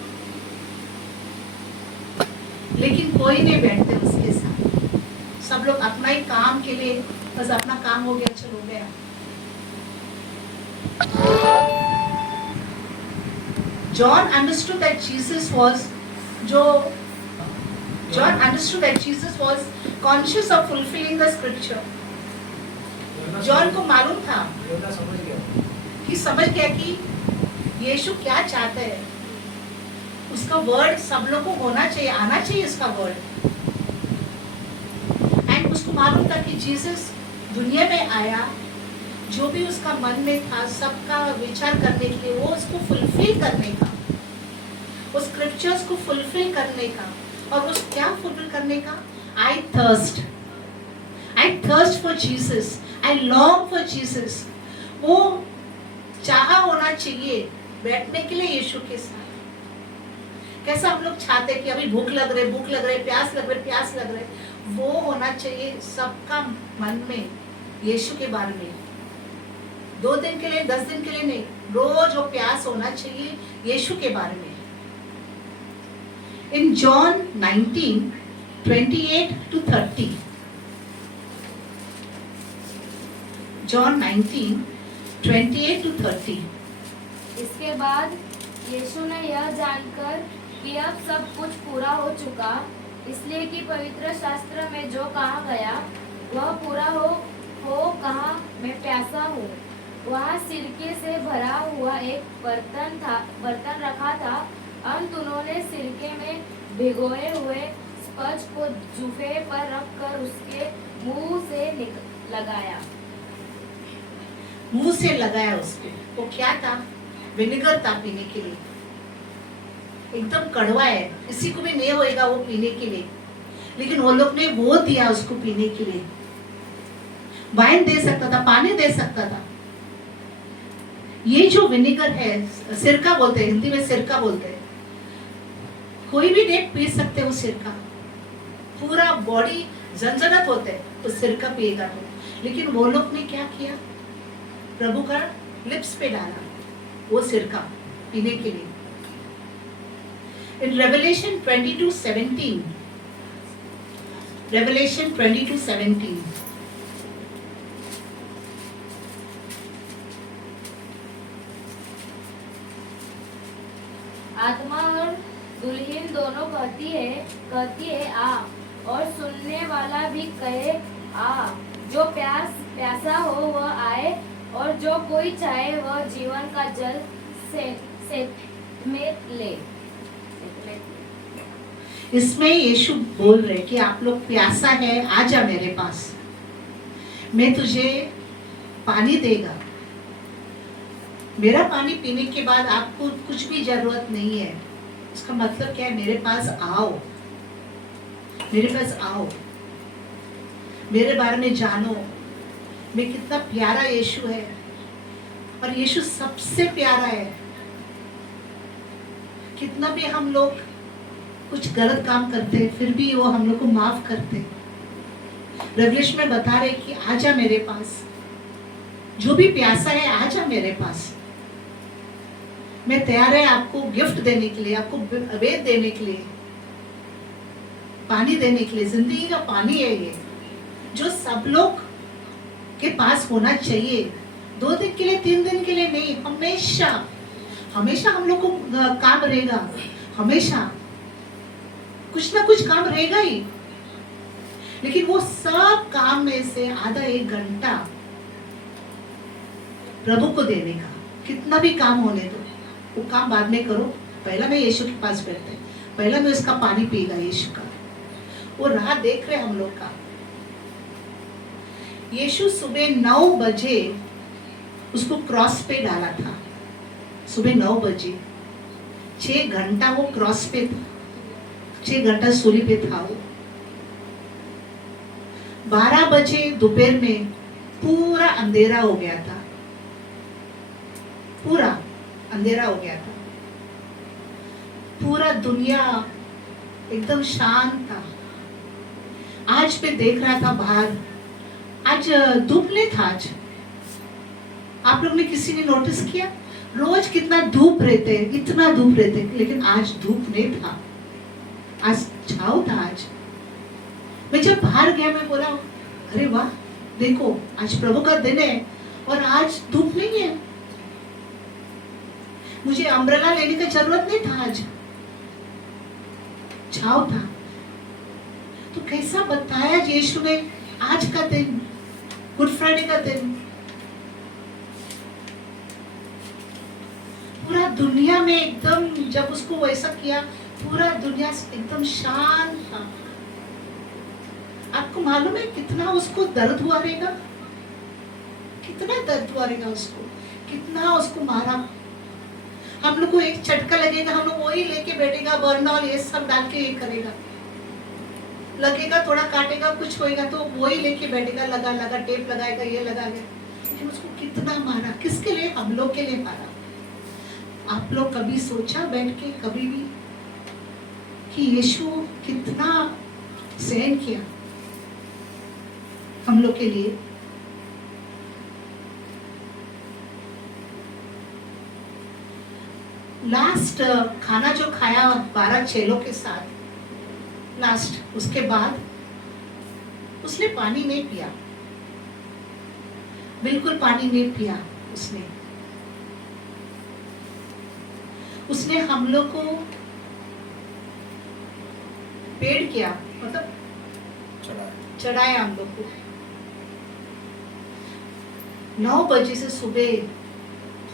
लेकिन कोई नहीं बैठते उसके साथ, सब लोग अपना ही काम के लिए, बस अपना काम हो गया, चलो गया। John understood that Jesus was conscious of fulfilling the scripture. John को मालूम था कि समझ गया कि यीशु क्या चाहते हैं, उसका वर्ड सब लोग को होना चाहिए, आना चाहिए उसका वर्ड। एंड उसको मालूम था कि जीसस दुनिया में आया, जो भी उसका मन में था सबका विचार करने के लिए, वो उसको फुलफिल करने का, उस स्क्रिप्चर्स को फुलफिल करने का। और उस क्या फुलफिल करने का? I thirst for Jesus, I long for Jesus. वो चाहा होना चाहिए बैठने के लिए यीशु के साथ। कैसा हम लोग चाहते हैं कि अभी भूख लग रहे, प्यास लग रहे, वो होना चाहिए सबका मन में यीशु के बारे में। 2 दिन के लिए, 10 दिन के लिए नहीं, रोज वो प्यास होना चाहिए यीशु के बारे में। In John 19:28-30, John 19:28-30। इसके बाद यीशु ने यह जानकर कि अब सब कुछ पूरा हो चुका, इसलिए कि पवित्र शास्त्र में जो कहा गया वह पूरा हो कहा, मैं प्यासा हूँ। वहाँ सिरके से भरा हुआ एक बर्तन रखा था। अंत उन्होंने सिरके में भिगोए हुए स्पंज को जूफे पर रखकर उसके मुंह से लगाया उसके। वो क्या था? विनेगर था पीने के लिए, एकदम कड़वा है, किसी को भी नहीं होएगा वो पीने के लिए, लेकिन वो लोग ने वो दिया उसको पीने के लिए। वाइन दे सकता था, पानी दे सकता था। ये जो विनेगर है, सिरका बोलते हैं, हिंदी में सिरका बोलते हैं, कोई भी नहीं पी सकते वो सिरका। पूरा बॉडी झंझनात होते है तो सिरका पिएगा तो। लेकिन वो लोग ने क्या किया? प्रभु का लिप्स पे डाला वो सिरका पीने के लिए। In Revelation 22:17, Revelation 22:17, आत्मा और दुल्हन दोनों कहती है आ, और सुनने वाला भी कहे आ। जो प्यासा हो वह आए, और जो कोई चाहे वह जीवन का जल से में ले। इसमें यीशु बोल रहे कि आप लोग प्यासा है, आजा मेरे पास, मैं तुझे पानी देगा। मेरा पानी पीने के बाद आपको कुछ भी जरूरत नहीं है। इसका मतलब क्या है? मेरे पास आओ, मेरे पास आओ, मेरे बारे में जानो, मैं कितना प्यारा यीशु है। और यीशु सबसे प्यारा है। कितना भी हम लोग कुछ गलत काम करते हैं, फिर भी वो हम लोग को माफ करते हैं। रेवलेशन में बता रहे कि आजा मेरे पास, जो भी प्यासा है आजा मेरे पास, मैं तैयार है आपको गिफ्ट देने के लिए, आपको अवेद देने के लिए, पानी देने के लिए। जिंदगी का पानी है ये, जो सब लोग के पास होना चाहिए। 2 दिन के लिए, 3 दिन के लिए नहीं, हमेशा हमेशा हम लोग को काम रहेगा। हमेशा कुछ ना कुछ काम रहेगा ही। लेकिन वो सब काम में से आधा 1 घंटा प्रभु को देने का। कितना भी काम होने दो, वो काम बाद में करो। पहला मैं यीशु के पास बैठते, पहला मैं उसका पानी पीगा यीशु का। वो राह देख रहे हम लोग का। यीशु सुबह 9 बजे उसको क्रॉस पे डाला था। सुबह 9 बजे 6 घंटा वो क्रॉस पे था, 6 घंटा सूली पे था वो। 12 बजे दोपहर में पूरा अंधेरा हो गया था, पूरा अंधेरा हो गया था। पूरा दुनिया एकदम शांत था। आज मैं देख रहा था बाहर, आज धूप नहीं था। आज आप लोग ने किसी ने नोटिस किया? रोज कितना धूप रहते, इतना धूप रहते, लेकिन आज धूप नहीं था, आज छाव था। आज मैं जब बाहर गया, मैं बोला अरे वाह, देखो आज प्रभु का दिन है और आज धूप नहीं है। मुझे अम्ब्रेला लेने की जरूरत नहीं था, आज छाव था। तो कैसा बताया यीशु ने आज का दिन, गुड फ्राइडे का दिन। पूरा दुनिया में एकदम, जब उसको वैसा किया, पूरा दुनिया एकदम शांत था। आपको मालूम है कितना उसको दर्द हुआ रहेगा? कितना दर्द हुआ रहेगा उसको, कितना उसको मारा। हम लोग को एक झटका लगेगा, हम लोग वही लेके बैठेगा, बर्नॉल ये सब डाल के ये करेगा, लगेगा थोड़ा काटेगा, कुछ होएगा तो वही लेके बैठेगा, लगा लगा टेप लगाएगा, ये लगाएगा। लेकिन उसको कितना मारा, किसके लिए? हम लोग के लिए मारा। आप लोग कभी सोचा बैठ के, कभी भी, कि यीशु कितना सहन किया हम लोग के लिए? लास्ट खाना जो खाया 12 चेलों के साथ, लास्ट, उसके बाद उसने पानी नहीं पिया, बिल्कुल पानी नहीं पिया उसने हम लोग को पेड़ किया, मतलब चढ़ाया हम लोग को। 9 बजे से सुबह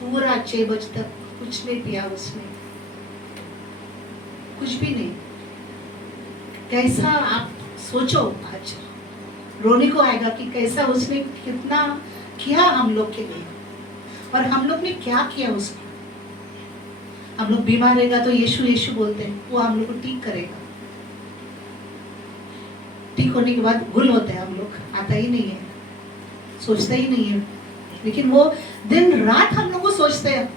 पूरा 6 बजे तक कुछ नहीं पिया उसने, कुछ भी नहीं। कैसा, आप सोचो, आज रोने को आएगा कि कैसा उसने कितना किया हम लोग के लिए, और हम लोग ने क्या किया उसको। हम लोग बीमार रहेगा तो यीशु यीशु बोलते हैं, वो हम लोग को ठीक करेगा। ठीक होने के बाद गुल होते हैं, हम लोग आता ही नहीं है, सोचता ही नहीं है। लेकिन वो दिन रात हम लोग को सोचते हैं,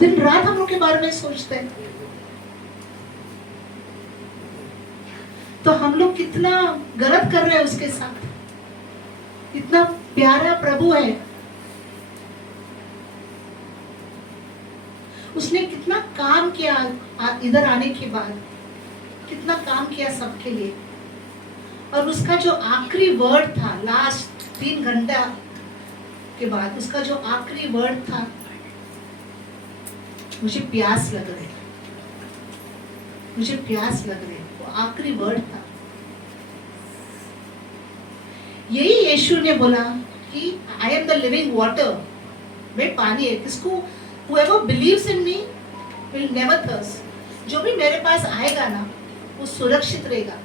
दिन रात हम लोग के बारे में सोचते हैं। तो हम लोग कितना गलत कर रहे हैं उसके साथ। इतना प्यारा प्रभु है, उसने कितना काम किया इधर आने के बाद, कितना काम किया सबके लिए। और उसका जो आखिरी वर्ड था, लास्ट 3 घंटा के बाद उसका जो आखिरी वर्ड था, मुझे प्यास लग रही, मुझे प्यास लग रही, वो आखिरी वर्ड था। यही यीशु ने बोला कि I am the living water, मैं पानी है। किसको? whoever believes in me will never thirst। जो भी मेरे पास आएगा ना वो सुरक्षित रहेगा।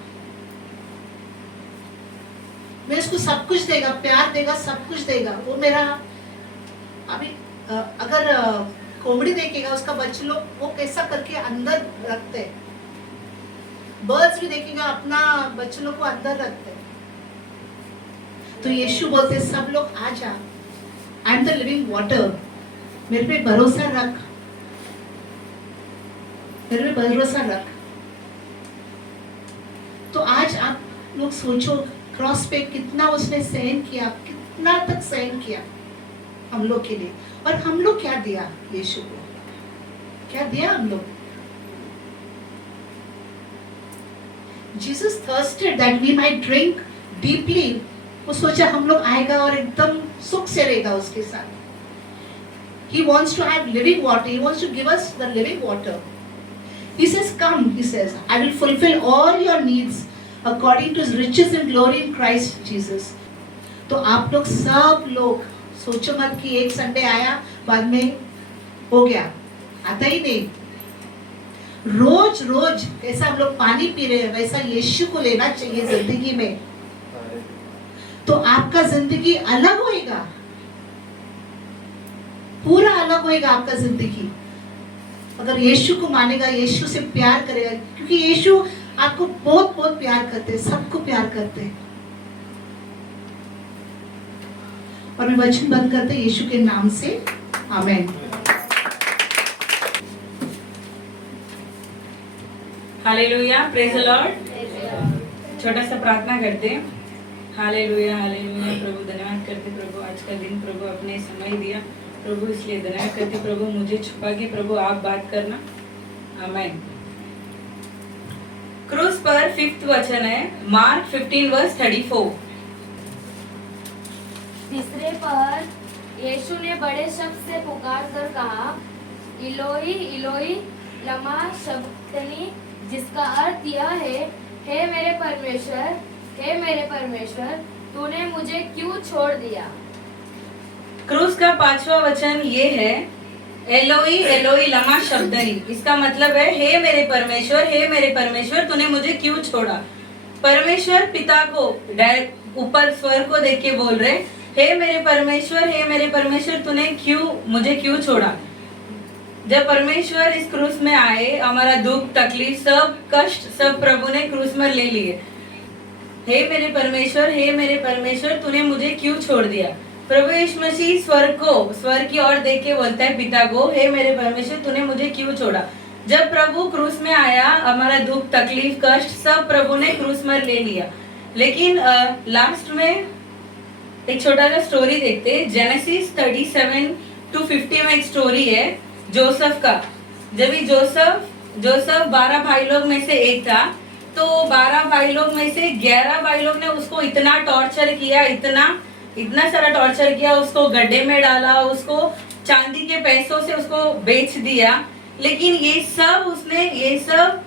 मैं उसको सब कुछ देगा, प्यार देगा, सब कुछ देगा। वो मेरा अभी अगर कोमड़ी देखेगा उसका बच्चे लोग वो कैसा करके अंदर रखते हैं, बर्ड्स भी देखेगा अपना बच्चे लोग को अंदर रखते हैं। तो यीशु बोलते सब लोग आ जा, I am the living water, मेरे पे भरोसा रख, मेरे पे भरोसा रख। तो आज आप लोग सोचो क्रॉस पे कितना उसने सहन किया, कितना तक सहन किया हम लोग के लिए, और हम लोग क्या दिया यीशु को, क्या दिया हम लोग? Jesus thirsted that we might drink deeply। वो सोचा हम लोग आएगा और एकदम सुख से रहेगा उसके साथ। He wants to have living water, he wants to give us the living water। He says come, he says I will fulfill all your needs according to his riches and glory in Christ Jesus। तो आप लोग सब लोग सोचो मत कि एक Sunday आया बाद में हो गया, आता ही नहीं। रोज रोज जैसा हम लोग पानी पी रहे हैं वैसा यीशु को लेना चाहिए जिंदगी में, तो आपका जिंदगी अलग होएगा, पूरा अलग होएगा आपका जिंदगी। अगर यीशु को मानेगा, यीशु से प्यार करेगा, क्योंकि यीशु आपको बहुत बहुत प्यार करते हैं, सबको प्यार करते हैं। और मैं वचन बंद करते यीशु के नाम से, आमीन। Hallelujah, praise the Lord. छोटा सा प्रार्थना करते हैं। Hallelujah, hallelujah. प्रभु धन्यवाद करते प्रभु, आज का दिन प्रभु आपने समय दिया प्रभु, इसलिए धन्यवाद करते प्रभु। मुझे छुपा के प्रभु आप बात करना, आमीन। क्रूस पर 5th वचन है, मार्क 15:34। तीसरे पहर यीशु ने बड़े शब्द से पुकार कर कहा, इलोई इलोई लमा शबक्तनी, जिसका अर्थ यह है, हे मेरे परमेश्वर, हे मेरे परमेश्वर, तूने मुझे क्यों छोड़ दिया। क्रूस का 5वां वचन ये है, एलोई एलोई लमा शब्दनी। इसका मतलब है, हे मेरे परमेश्वर, हे मेरे परमेश्वर, तूने मुझे क्यों छोड़ा। परमेश्वर पिता को डायरेक्ट ऊपर स्वर को देख के बोल रहे, हे मेरे परमेश्वर, हे मेरे परमेश्वर, तूने मुझे क्यों छोड़ा। जब परमेश्वर इस क्रूस में आए, हमारा दुख तकलीफ सब कष्ट सब प्रभु ने क्रूस में ले लिए। हे मेरे परमेश्वर, हे मेरे परमेश्वर, तूने मुझे क्यों छोड़ दिया। प्रभु यीशु मसीह स्वर की ओर देख के बोलता है पिता को, हे मेरे परमेश्वर, तूने मुझे क्यों छोड़ा। जब प्रभु क्रूस में आया, हमारा दुख तकलीफ कष्ट सब प्रभु ने क्रूस में ले लिया। लेकिन लास्ट में एक छोटा सा स्टोरी देखते हैं। जेनेसिस 37-50 में एक स्टोरी है जोसेफ का। जब जोसेफ 12 भाई लोग में से एक था, तो 12 भाई लोग में से 11 भाई लोग ने उसको इतना टॉर्चर किया, इतना सारा टॉर्चर किया, उसको गड्ढे में डाला, उसको चांदी के पैसों से उसको बेच दिया। लेकिन ये सब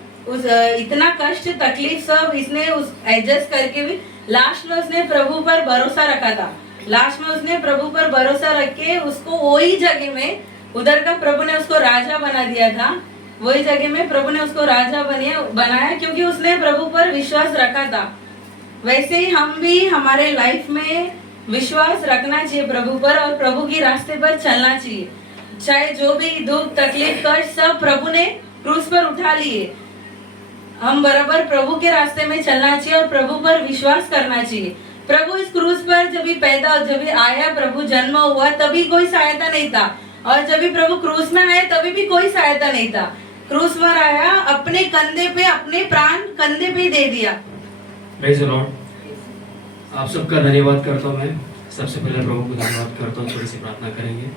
इतना कष्ट तकलीफ सब इसने एडजस्ट करके भी लास्ट में उसने प्रभु पर भरोसा रखा था। लास्ट में उसने प्रभु पर भरोसा रख के उसको वही जगह में, उधर का प्रभु ने उसको राजा बना दिया था, वही जगह में प्रभु ने उसको राजा बनाया क्योंकि उसने प्रभु पर विश्वास रखा था। वैसे ही हम भी हमारे लाइफ में विश्वास रखना चाहिए प्रभु पर, और प्रभु के रास्ते पर चलना चाहिए। चाहे जो भी दुख तकलीफ कष्ट सब प्रभु ने क्रूस पर उठा लिए। हम बराबर प्रभु के रास्ते में चलना चाहिए और प्रभु पर विश्वास करना चाहिए। प्रभु इस क्रूस पर जब भी आया, प्रभु जन्म हुआ, तभी कोई सहायता नहीं था, और जब भी प्रभु क्रूस में आया तभी भी कोई सहायता नहीं था। क्रूस पर आया, अपने कंधे पे, अपने प्राण कंधे पे दे दिया। Praise the Lord. आप सबका धन्यवाद करता हूँ। मैं सबसे पहले प्रभु को धन्यवाद करता हूँ। थोड़ी सी प्रार्थना करेंगे।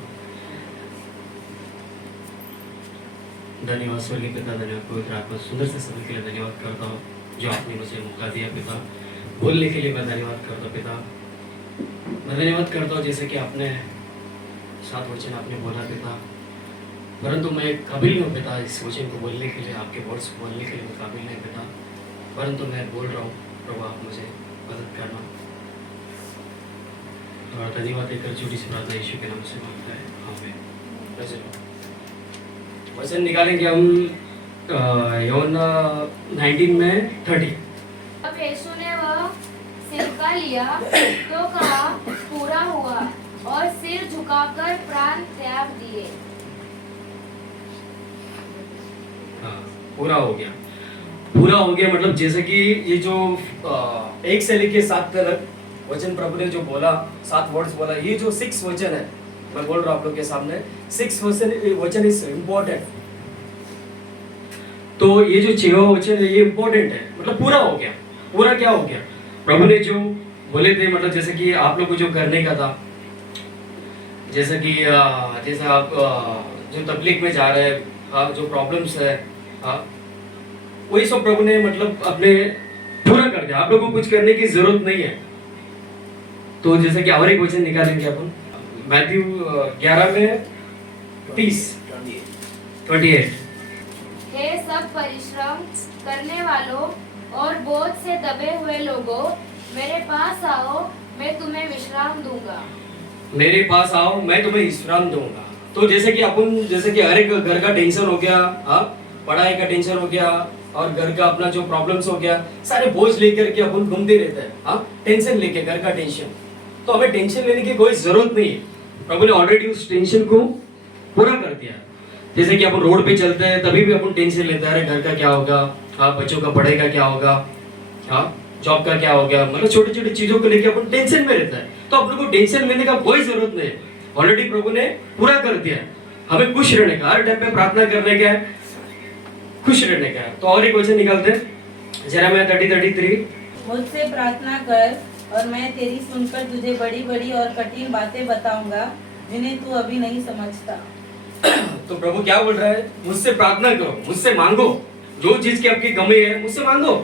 धन्यवाद स्वर्गीय पिता, धन्यवाद पवित्र आत्मा, सुंदर से समय के लिए धन्यवाद करता हूँ जो आपने मुझे मौका दिया पिता। बोलने के लिए मैं धन्यवाद करता हूँ पिता। मैं धन्यवाद करता हूँ जैसे कि आपने 7 वचन आपने बोला पिता, परंतु मैं काबिल नहीं हूँ पिता इस वचन को बोलने के लिए, आपके वर्ड्स को बोलने के लिए मैं काबिल नहीं पिता, परंतु मैं बोल रहा हूँ। प्रभु आप मुझे मदद करना। और धन्यवाद देकर छोटी सी प्रार्थना यीशु के नाम से मांगता है। पे। वचन निकालेंगे हम यूहन्ना 19 में 30। अब यीशु ने वह सिरका लिया तो कहा पूरा हुआ और सिर झुकाकर प्राण त्याग दिए। हाँ, पूरा हो गया। पूरा हो गया मतलब जैसे कि ये जो 1 से लेके 7 तक वचन प्रभु ने जो बोला, 7 वर्ड्स बोला, ये जो 6 वचन है, मैं बोल रहा हूँ आप लोग के सामने, 6 वचन इज इम्पोर्टेंट। तो ये जो 6वां वचन है ये इम्पोर्टेंट है, मतलब पूरा हो गया। पूरा क्या हो गया? प्रभु ने जो बोले थे, मतलब जैसे कि आप लोग को जो करने का था, जैसे कि जैसे आप जो तकलीफ में जा रहे हैं, जो प्रॉब्लम्स है, वही सब प्रभु ने मतलब अपने पूरा कर दिया। आप लोगों को कुछ करने की जरूरत नहीं है। तो जैसे कि और एक वचन निकालेंगे अपन, मैथ्यू 11 में 28। हे सब परिश्रम करने वालों और बोझ से दबे हुए लोगों, मेरे पास आओ, मैं तुम्हें विश्राम दूंगा। मेरे पास आओ, मैं तुम्हें विश्राम दूंगा। तो जैसे कि अपन, जैसे कि हर एक घर का टेंशन हो गया, पढ़ाई का टेंशन हो गया और घर का अपना जो प्रॉब्लम्स हो गया, सारे बोझ लेकर के अपन घूमते रहते हैं, टेंशन लेके, घर का टेंशन। तो हमें टेंशन लेने की कोई जरूरत नहीं है। प्रभु ने ऑलरेडी उस टेंशन को पूरा कर दिया। जैसे कि अपन रोड पे चलते हैं तभी भी अपन टेंशन लेते हैं, अरे घर का क्या होगा, बच्चों का पढ़ाई का क्या होगा, जॉब का क्या हो गया, मतलब छोटी छोटी चीजों को लेके अपन टेंशन में रहता है। तो अपन को टेंशन लेने का कोई जरूरत नहीं है, ऑलरेडी प्रभु ने पूरा कर दिया। हमें खुश रहने का, हर टाइम पे प्रार्थना करने का है, खुश रहने का है। तो और एक वचन निकालते हैं, यिर्मयाह 30:33। मुझसे प्रार्थना कर और मैं तेरी सुनकर तुझे बड़ी बड़ी और कठिन बातें बताऊंगा जिन्हें तू अभी नहीं समझता। तो प्रभु क्या बोल रहा है? मुझसे प्रार्थना करो, मुझसे मांगो, जो चीज की आपकी कमी है मुझसे मांगो,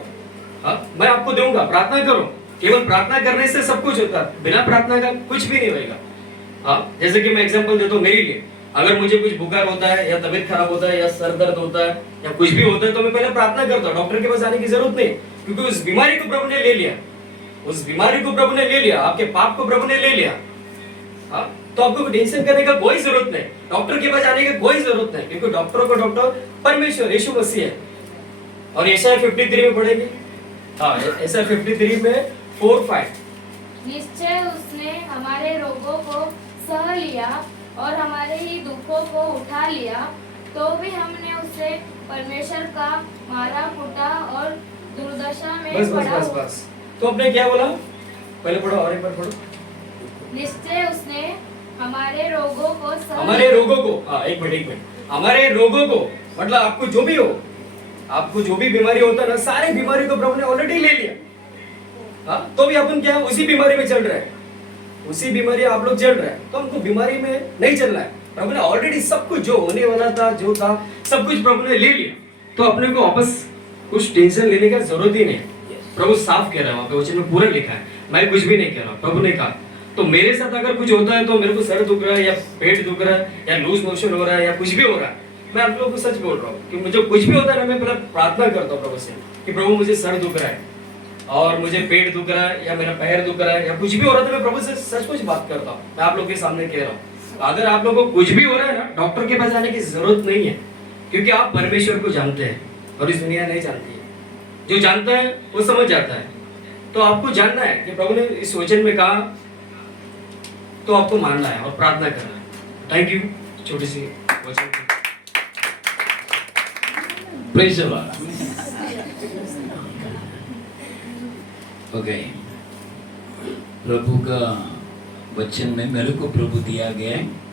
मैं आपको दूंगा। प्रार्थना करो। केवल प्रार्थना करने से सब कुछ होता है, बिना प्रार्थना का कुछ भी नहीं होगा। जैसे कि मैं एग्जांपल देता हूँ मेरे लिए, अगर मुझे कुछ बुखार होता है या तबीयत खराब होता है या सर दर्द होता है या कुछ भी होता है, तो मैं पहले प्रार्थना करता हूँ। डॉक्टर के पास आने की जरूरत नहीं, क्योंकि उस बीमारी को प्रभु ने ले लिया, उस बीमारी को प्रभु ने ले लिया, आपके पाप को प्रभु ने ले लिया। तो आपको टेंशन करने का कोई जरूरत नहीं, डॉक्टर के पास आने की कोई जरूरत नहीं, क्योंकि डॉक्टरों को डॉक्टर परमेश्वर यीशु मसीह है। और यशायाह 53 में पढ़ेंगे, यशायाह 53 में 4-5। निश्चय उसने हमारे रोगों को सह लिया और हमारे ही दुखों को उठा लिया, तो भी हमने उसे परमेश्वर का मारा कूटा और दुर्दशा में पड़ा। बस। तो आपने क्या बोला? पहले पढ़ो और एक बार पढ़ो। निश्चय उसने हमारे रोगों को हमारे रोगों को, एक मिनट, हमारे रोगों को मतलब आपको जो भी हो, आपको जो भी बीमारी होता है ना, सारी बीमारी को प्रभु ने ऑलरेडी ले लिया। तो भी अपन क्या उसी बीमारी में चल रहे हैं, उसी बीमारी आप लोग चल रहे हैं। तो हमको बीमारी में नहीं चलना है। प्रभु ने ऑलरेडी सब कुछ जो होने वाला था, जो था, सब कुछ प्रभु ने ले लिया। तो अपने को वापस कुछ टेंशन लेने का जरूरत ही नहीं। प्रभु साफ कह रहा है, वहां पे वचन में पूरा लिखा है, मैं कुछ भी नहीं कह रहा। प्रभु ने कहा तो मेरे साथ अगर कुछ होता है, तो मेरे को सर दुख रहा है या पेट दुख रहा है या लूज मोशन हो रहा है या कुछ भी हो रहा है, मैं आप लोगों को सच बोल रहा हूँ कि मुझे कुछ भी होता है ना, मैं पहले प्रार्थना करता हूँ प्रभु से कि प्रभु मुझे सर दुख रहा है और मुझे पेट दुख रहा है या मेरा पैर दुख रहा है या कुछ भी हो रहा है, तो मैं प्रभु से सच कुछ बात करता हूँ। मैं आप लोगों के सामने कह रहा हूँ, अगर आप लोगों को कुछ भी हो रहा है ना, डॉक्टर के पास जाने की जरूरत नहीं है, क्योंकि आप परमेश्वर को जानते हैं और इस दुनिया नहीं जानती है। जो जानता है वो समझ जाता है। तो आपको जानना है कि प्रभु ने इस वचन में कहा, तो आपको मानना है और प्रार्थना करना है। Thank you. छोटी सी वचन। Praise the Lord. ओके, प्रभु का वचन में मेरे को प्रभु दिया गया है।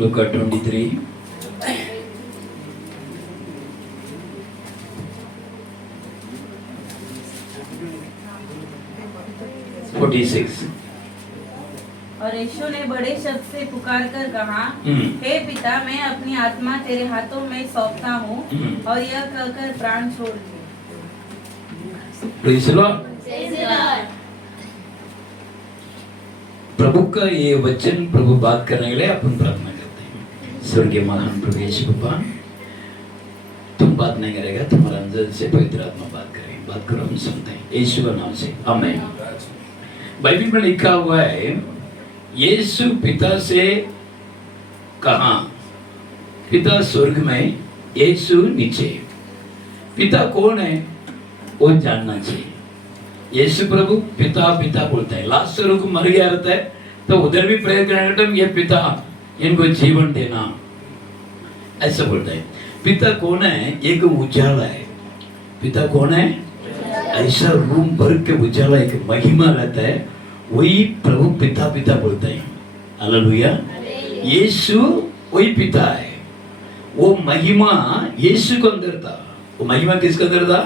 Luka 23 46। और यीशु ने बड़े शब्द से पुकार कर कहा, हे पिता, मैं अपनी आत्मा तेरे हाथों में सौंपता हूँ। और यह कहकर प्राण छोड़ दिए। Praise the Lord. प्रभु का ये वचन प्रभु बात करने के लिए अपन प्रार्थना करते हैं। स्वर्गीय महान प्रभु यीशु बाबा, तुम बात नहीं करेगा, तुम्हारे अंदर से पवित्र आत्मा बात करेगी। बात करो, हम सुनते हैं यीशु के नाम से, आमीन। बाइबल में लिखा हुआ है यीशु पिता से कहा, पिता स्वर्ग में, यीशु नीचे। पिता कौन है वो जानना चाहिए। यीशु प्रभु पिता पिता बोलता है। लाजर को मर गया रहता है तो उधर भी प्रेयर करने ये पिता इनको जीवन देना ऐसा बोलता है। पिता कौन है? एक उजाला है। पिता कौन है? ऐसा रूम भर के उजाला, एक महिमा रहता है, वही प्रभु पिता पिता बोलता है। हालेलुया। यीशु वही पिता है। वो महिमा यीशु को अंदर था। वो महिमा किसके अंदर था?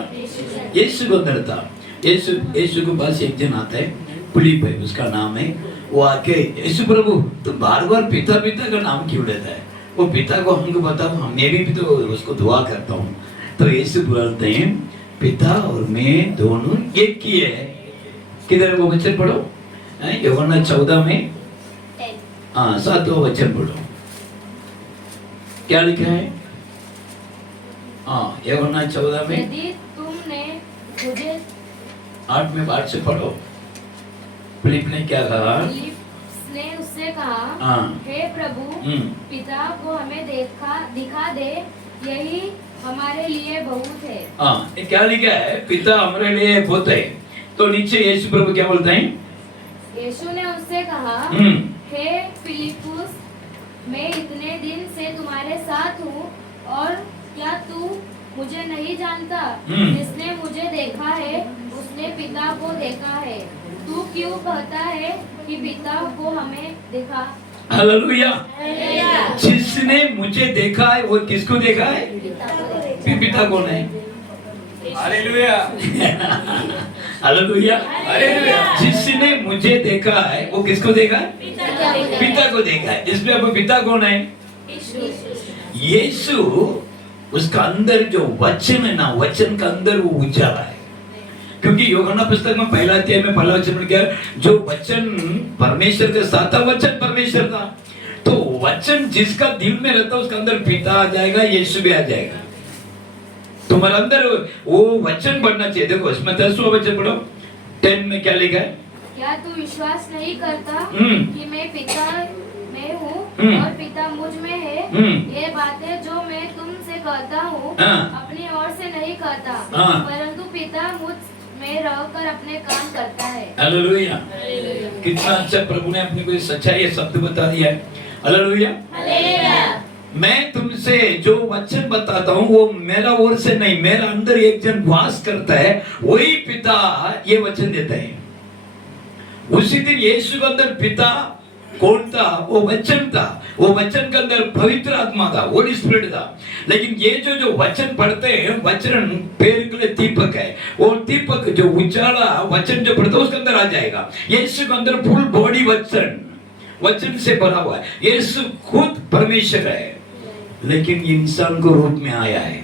यीशु को अंदर था। यीशु के पास एक जन आता है, फिलिप है उसका नाम है। वो आके, यीशु प्रभु तो बार बार पिता पिता का नाम क्यों लेता है? वो पिता को हमको बताओ, मैं भी तो उसको दुआ करता हूँ। तो यीशु बोलते हैं पिता और मैं दोनों एक ही है। किधर वो वचन पढ़ो, यूहन्ना 14 में 7वां वचन पढ़ो, क्या लिखा है? यूहन्ना 14 में यदि तुमने मुझे 8 में 8 से पढ़ो। फिलिप ने क्या कहा? ने उससे कहा, हाँ। हे प्रभु, पिता को हमें दिखा दे, यही हमारे लिए बहुत है। ये क्या लिखा है? पिता हमारे लिए बहुत है। तो नीचे यीशु प्रभु क्या बोलते हैं? यीशु ने उससे कहा, हे फिलिपुस, मैं इतने दिन से तुम्हारे साथ हूँ और क्या तू मुझे नहीं जानता? जिसने मुझे देखा है उसने पिता को देखा है। तू क्यों कहता है कि पिता को हमें दिखा? हालेलुया। जिसने मुझे देखा है वो किसको देखा है? पिता कौन है? हालेलुया। हालेलुया। जिसने मुझे देखा है वो किसको देखा है? पिता को देखा है। इसलिए अब पिता कौन है? यीशु। उसका अंदर जो वचन है ना, वचन का अंदर वो उजाला है। क्योंकि यूहन्ना पुस्तक में पहला अध्याय में पहला वचन में क्या, जो वचन परमेश्वर के साथ था, वचन परमेश्वर था। तो वचन जिसका दिल में रहता है उसका अंदर पिता आ जाएगा, यीशु भी आ जाएगा। तुम्हारे अंदर वो वचन बढ़ना चाहिए। देखो इसमें 10वां वचन पढ़ो, 10 में क्या लिखा है? क्या तू विश्वास नहीं करता कि मैं पिता में हूँ और पिता मुझ में है? ये बातें जो मैं तुमसे कहता हूँ अपनी ओर से नहीं कहता, परंतु पिता मुझ में रहकर अपने काम करता है। हालेलुया। कितना अच्छा प्रभु ने अपने को सच्चाई शब्द बता दिया है। हालेलुया। मैं तुमसे जो वचन बताता हूँ वो मेरा ओर से नहीं, मेरा अंदर एक जन वास करता है, वही पिता ये वचन देता है। उसी दिन यीशु के अंदर पिता कौन था? वो वचन था। वो वचन के अंदर पवित्र आत्मा था, होली स्पिरिट था। लेकिन ये जो वचन पढ़ते हैं, वचन पैर के लिए दीपक है। वो दीपक जो उजाला वचन जो पढ़ते उसके अंदर आ जाएगा। यीशु के अंदर फुल बॉडी वचन से भरा हुआ है। यीशु खुद परमेश्वर है, लेकिन इंसान को रूप में आया है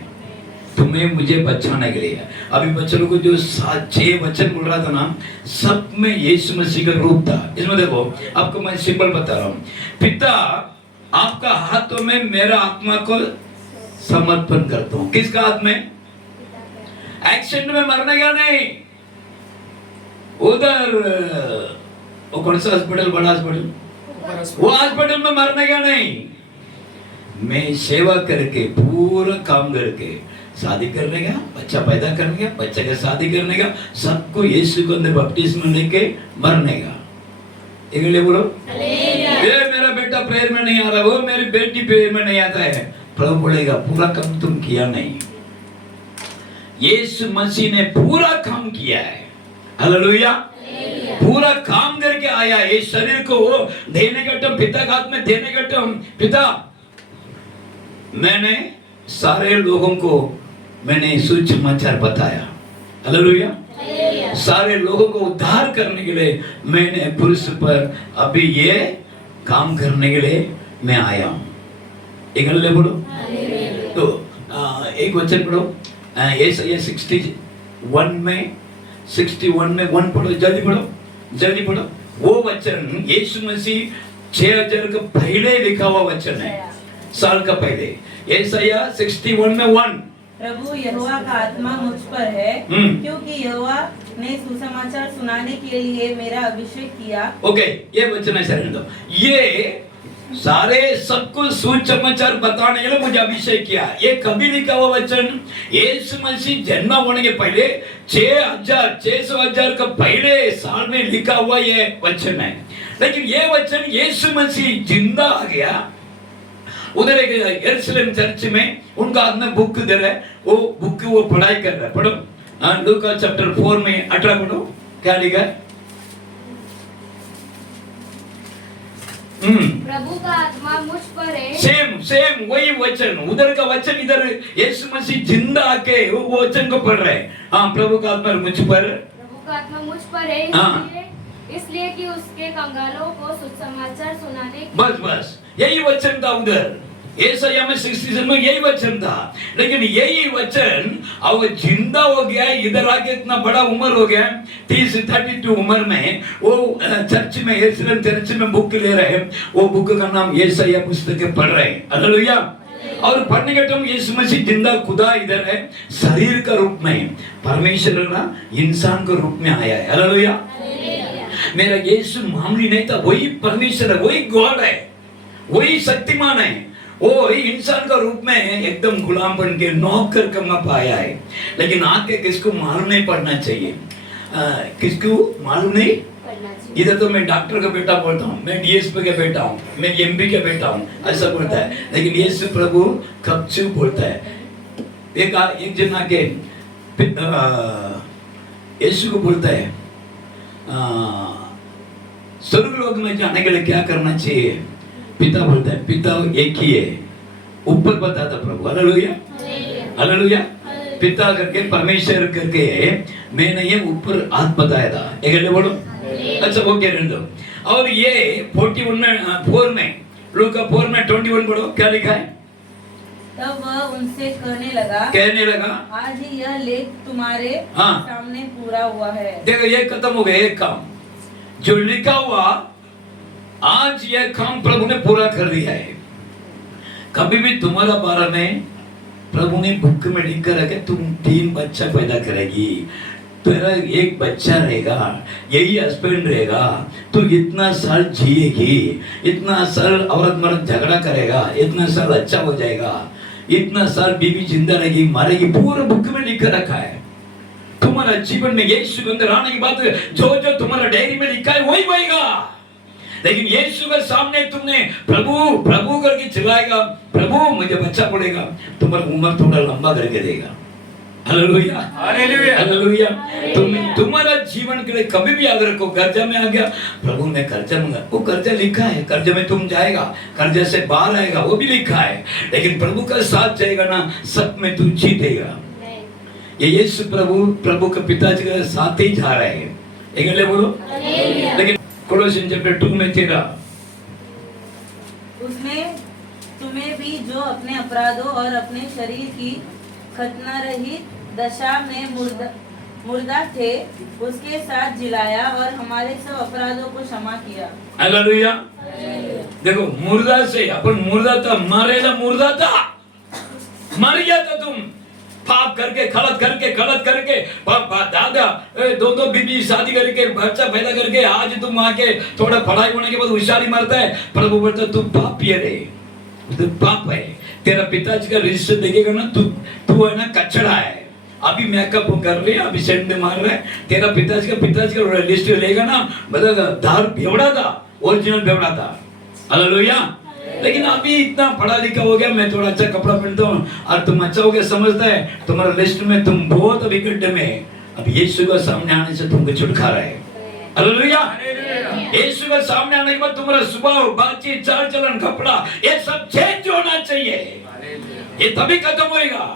तुम्हें मुझे बचाने के लिए। अभी बच्चों को जो 6 वचन बोल रहा था ना, सब में यीशु मसीह का रूप था। इसमें देखो, आपको मैं सिंपल बता रहा हूँ। पिता आपका हाथों में मेरा आत्मा को समर्पण करता हूँ। किसका हाथ में? एक्सीडेंट में मरने का नहीं। उधर वो कौन सा हॉस्पिटल, बड़ा हॉस्पिटल, वो हॉस्पिटल में मरने का नहीं। मैं सेवा करके, पूरा काम करके, शादी करने का, बच्चा पैदा करने का, बच्चे का शादी करने का, सबको यीशु के अंदर बपटिस्म लेके मरने का। एक ले बोलो, ये मेरा बेटा प्रेयर में नहीं आ रहा, वो मेरी बेटी प्रेयर में नहीं आता है। प्रभु बोलेगा पूरा काम तुम किया नहीं। यीशु मसीह ने पूरा काम किया है। हालेलुया। पूरा काम करके आया। इस शरीर को देने का टाइम, पिता के हाथ में देने का टाइम, पिता मैंने सारे लोगों को मैंने सुसमाचार बताया। हालेलुया। सारे लोगों को उद्धार करने के लिए मैंने पुरुष पर अभी ये काम करने के लिए मैं आया हूँ। एक हल्ले बोलो। तो एक वचन पढ़ो, ये 61 में 1 पढ़ो, जल्दी पढ़ो, जल्दी पढ़ो। वो वचन यीशु मसीह 6000 का पहले लिखा हुआ वचन है, साल का पहले। यशायाह 61 में 1 प्रभु यहोवा का आत्मा मुझ पर है, क्योंकि यहोवा ने सुसमाचार सुनाने के लिए मेरा अभिषेक किया। ओके, ये वचन है शरण दो। ये सारे सबको सुसमाचार बताने के लिए मुझे अभिषेक किया। ये कभी लिखा हुआ वचन? यीशु मसीह जन्म होने के पहले 600 का पहले साल में लिखा हुआ ये वचन है। लेकिन ये वचन यीशु मसीह जिंदा आ गया। उधर एक यरूशलेम चर्च में उनका हाथ में बुक दे रहा है, वो बुक वो पढ़ाई कर रहा है। पढ़ो लूका चैप्टर 4 में 18 पढ़ो, क्या लिखा है? प्रभु का आत्मा मुझ पर है। सेम वही वचन, उधर का वचन इधर यीशु मसीह जिंदा आके वो वचन को पढ़ रहे हैं। हाँ, प्रभु का आत्मा मुझ पर, प्रभु का आत्मा मुझ पर है, इसलिए कि उसके कंगालों को सुसमाचार सुनाने की। बस यही वचन था उधर यशायाह में 67 में यही वचन था। लेकिन यही वचन अब जिंदा हो गया, इधर आके इतना बड़ा उम्र हो गया, 32 उम्र में वो चर्च में, यरूशलेम चर्च में बुक ले रहे हैं। वो बुक का नाम यशायाह पुस्तक पढ़ रहे हैं। हालेलुया। और पढ़ने के टाइम यीशु मसीह जिंदा खुदा इधर है, शरीर का रूप में, परमेश्वर ना इंसान के रूप में आया है। हालेलुया। मेरा यीशु मामूली नहीं था, वही परमेश्वर है, वही गॉड है, वही शक्तिमान है। वो इंसान का रूप में एकदम गुलाम बन के नौकर कमा पाया है। लेकिन आके किसको मालूम नहीं पड़ना चाहिए, किसको मालूम नहीं। इधर तो मैं डॉक्टर का बेटा बोलता हूँ, मैं डीएसपी का बेटा हूँ, मैं एमपी का बेटा हूँ, ऐसा बोलता है। लेकिन यीशु प्रभु कब चुप बोलता है। एक जन आके यीशु को बोलता है, स्वर्ग लोक में जाने के लिए क्या करना चाहिए? पिता बोलता है, पिता एक ही है, ऊपर बताता प्रभु। Hallelujah, hallelujah. पिता करके, परमेश्वर करके मैंने ये ऊपर हाथ बताया था। एक बोलो, अच्छा वो कह रहे दो। और ये 4 में लूका 4 में 21 पढ़ो, क्या लिखा है? तब वह उनसे कहने लगा, आज ही यह लेख तुम्हारे सामने पूरा हुआ है। देखो, ये खत्म हो गया एक काम जो लिखा हुआ, आज यह काम प्रभु ने पूरा कर दिया है। कभी भी तुम्हारा बारे में प्रभु ने बुक में लिख कर रखे, तुम 3 बच्चा पैदा करेगी, तेरा एक बच्चा रहेगा, यही हस्बैंड रहेगा, तू इतना साल जिएगी, इतना साल औरत मर्द झगड़ा करेगा, इतना साल अच्छा हो जाएगा, इतना साल बीवी जिंदा रहेगी, मारेगी, पूरा बुक में लिख कर रखा है। तुम्हारा जीवन में यीशु के अंदर आने की बात जो जो तुम्हारा डायरी में लिखा है वही होगा। लेकिन यीशु के सामने तुमने प्रभु प्रभु करके चिल्लाएगा, प्रभु मुझे बच्चा पड़ेगा, तुम्हारा उम्र थोड़ा लंबा करके देगा। Hallelujah, hallelujah, hallelujah. तुम्हारा जीवन के लिए कभी भी याद रखो, कर्जा में आ गया, प्रभु मैं कर्जा मंगा, वो कर्जा लिखा है, कर्जे में तुम जाएगा, कर्जे से बाहर आएगा, वो भी लिखा है। लेकिन प्रभु का साथ जाएगा ना, सब में तू जीतेगा। ये यीशु प्रभु के पिताजी के साथ ही जा रहे हैं। एक बोलो। लेकिन कोलोसियन चैप्टर 2 में 13, उसने तुम्हें भी जो अपने अपराधों और अपने शरीर की खतना रहित दशा में मुर्दा थे, उसके साथ जिलाया और हमारे सब अपराधों को क्षमा किया। हालेलुया। देखो, मुर्दा से अपन मुर्दा था, मरेला मुर्दा था, मर गया था तुम, पाप करके, गलत करके दादा 2 बीबी शादी करके, बच्चा पैदा करके, आज तुम आके थोड़ा पढ़ाई होने के बाद होशियारी मरता है। प्रभु बोलता तू पापी है रे, तू पाप है। तेरा पिताजी का रजिस्टर देखेगा ना, तू है ना कचड़ा है। अभी मेकअप कर रहे, अभी सेंट मार रहा है, तेरा पिताजी का लिस्ट लेगा ना, मतलब धार बेवड़ा था, ओरिजिनल बेवड़ा था। हालेलुया। लेकिन अभी इतना पढ़ा लिखा हो गया, मैं थोड़ा अच्छा कपड़ा पहनता हूँ और तुम अच्छा हो गया समझता है, तुम्हारा लिस्ट में तुम बहुत अभी गड्ढे में। अब यीशु का सामने आने से तुमको छुटकारा है। हालेलुया। यीशु का सामने आने के बाद तुम्हारा स्वभाव, बातचीत, चाल चलन, कपड़ा, ये सब चेंज होना चाहिए। ये तभी खत्म होएगा।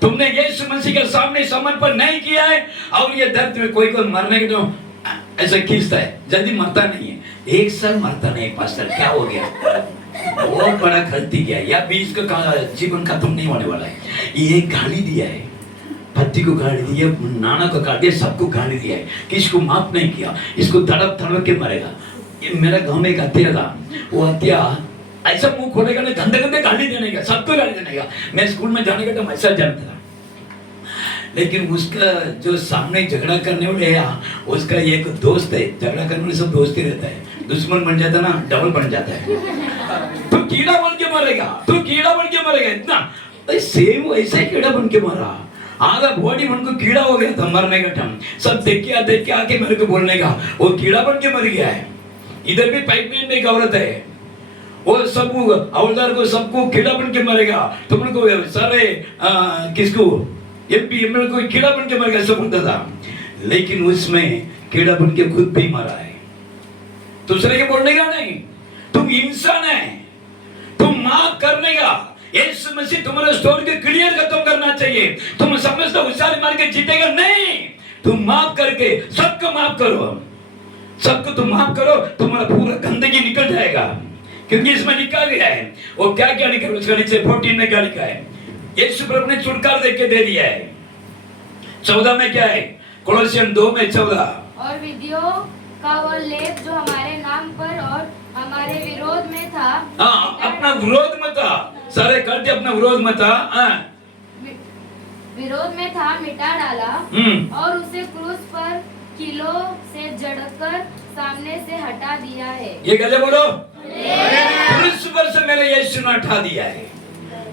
तुमने यीशु मसीह के सामने समर्पण नहीं किया है, और ये दर्द में कोई मरने के तो ऐसा खींचता है, जल्दी मरता नहीं है, 1 साल मरता नहीं। पास्टर क्या हो गया? बहुत बड़ा गलती किया, या भी इसका जीवन खत्म नहीं होने वाला है। ये गाली दिया है, पति को गाली दिया, नाना को गाली दिया, सबको गाली दिया है, किसको माफ नहीं किया, इसको तड़प के मरेगा। ये मेरा गांव में एक हत्या था, वो हत्या ऐसा मुंह खोलेगा ना, गंदे गंदे गाली देने का, सबको गाली देने का। मैं स्कूल में जाने का टाइम ऐसा जानता था, लेकिन उसका जो सामने झगड़ा करने वाले है, उसका एक दोस्त है, झगड़ा करने वाले सब दोस्त ही रहता है, दुश्मन बन जाता ना डबल बन जाता है। तो कीड़ा बन के मरेगा, तो कीड़ा बन के मरेगा, इतना सेम वैसा ही कीड़ा बन के मरा। आधा बॉडी मन को कीड़ा हो गया था मरने का टाइम, सब देख के आके मेरे को बोलने का वो कीड़ा बन के मर गया है। इधर भी पाइपलाइन में एक औरत है, वो सब हवलदार को सबको कीड़ा बन के मरेगा, तुम लोग को सारे किसको एमपी एमएलए को कीड़ा बन के मर गया सब बोलता था, लेकिन उसमें कीड़ा बन के खुद भी मरा है। दूसरे के बोलने का नहीं, तुम इंसान है, तुम माफ करने का। यीशु मसीह तुम्हारे स्टोरी को क्लियर खत्म करना चाहिए। तुम समझते होशियारी मार के जीतेगा नहीं, तुम माफ करके सबको माफ करो, सबको तुम माफ करो, तुम्हारा पूरा गंदगी निकल जाएगा। क्योंकि इसमें लिखा गया है, वो क्या क्या लिखा है उसका नीचे 14 में क्या लिखा है, यीशु प्रभु ने छुटकारा देके दे दिया है। 14 में क्या है, कोलोसियन 2 में 14, और विधियों का वो लेप जो हमारे नाम पर और हमारे विरोध में था, अपना विरोध में था, सारे करते अपना विरोध में था, विरोध में था, मिटा डाला और उसे क्रूस पर कीलों से जड़कर सामने से हटा दिया है। ये गले बोलो, क्रूस पर से मेरे यीशु ने हटा दिया है,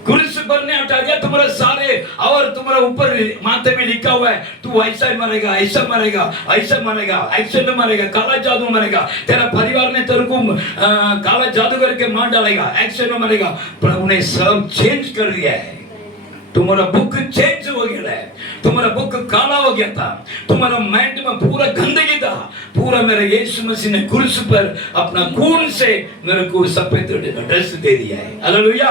क्रूस पर ने हटा दिया तुम्हारे सारे, और तुम्हारे ऊपर माथे में लिखा हुआ है तू ऐसा ही मरेगा, ऐसा मरेगा, ऐसा मरेगा, एक्सीडेंट मरेगा, काला जादू मरेगा, तेरा परिवार ने तेरे को काला जादू करके मार डालेगा, एक्सीडेंट मरेगा। प्रभु ने सब चेंज कर दिया है, तुम्हारा बुक चेंज हो गया है, तुम्हारा बुक काला हो गया था, तुम्हारा माइंड में पूरा गंदगी था, पूरा मेरे यीशु मसीह ने क्रूस पर अपना खून से मेरे को सफेद ड्रेस दे दिया है। हालेलुया।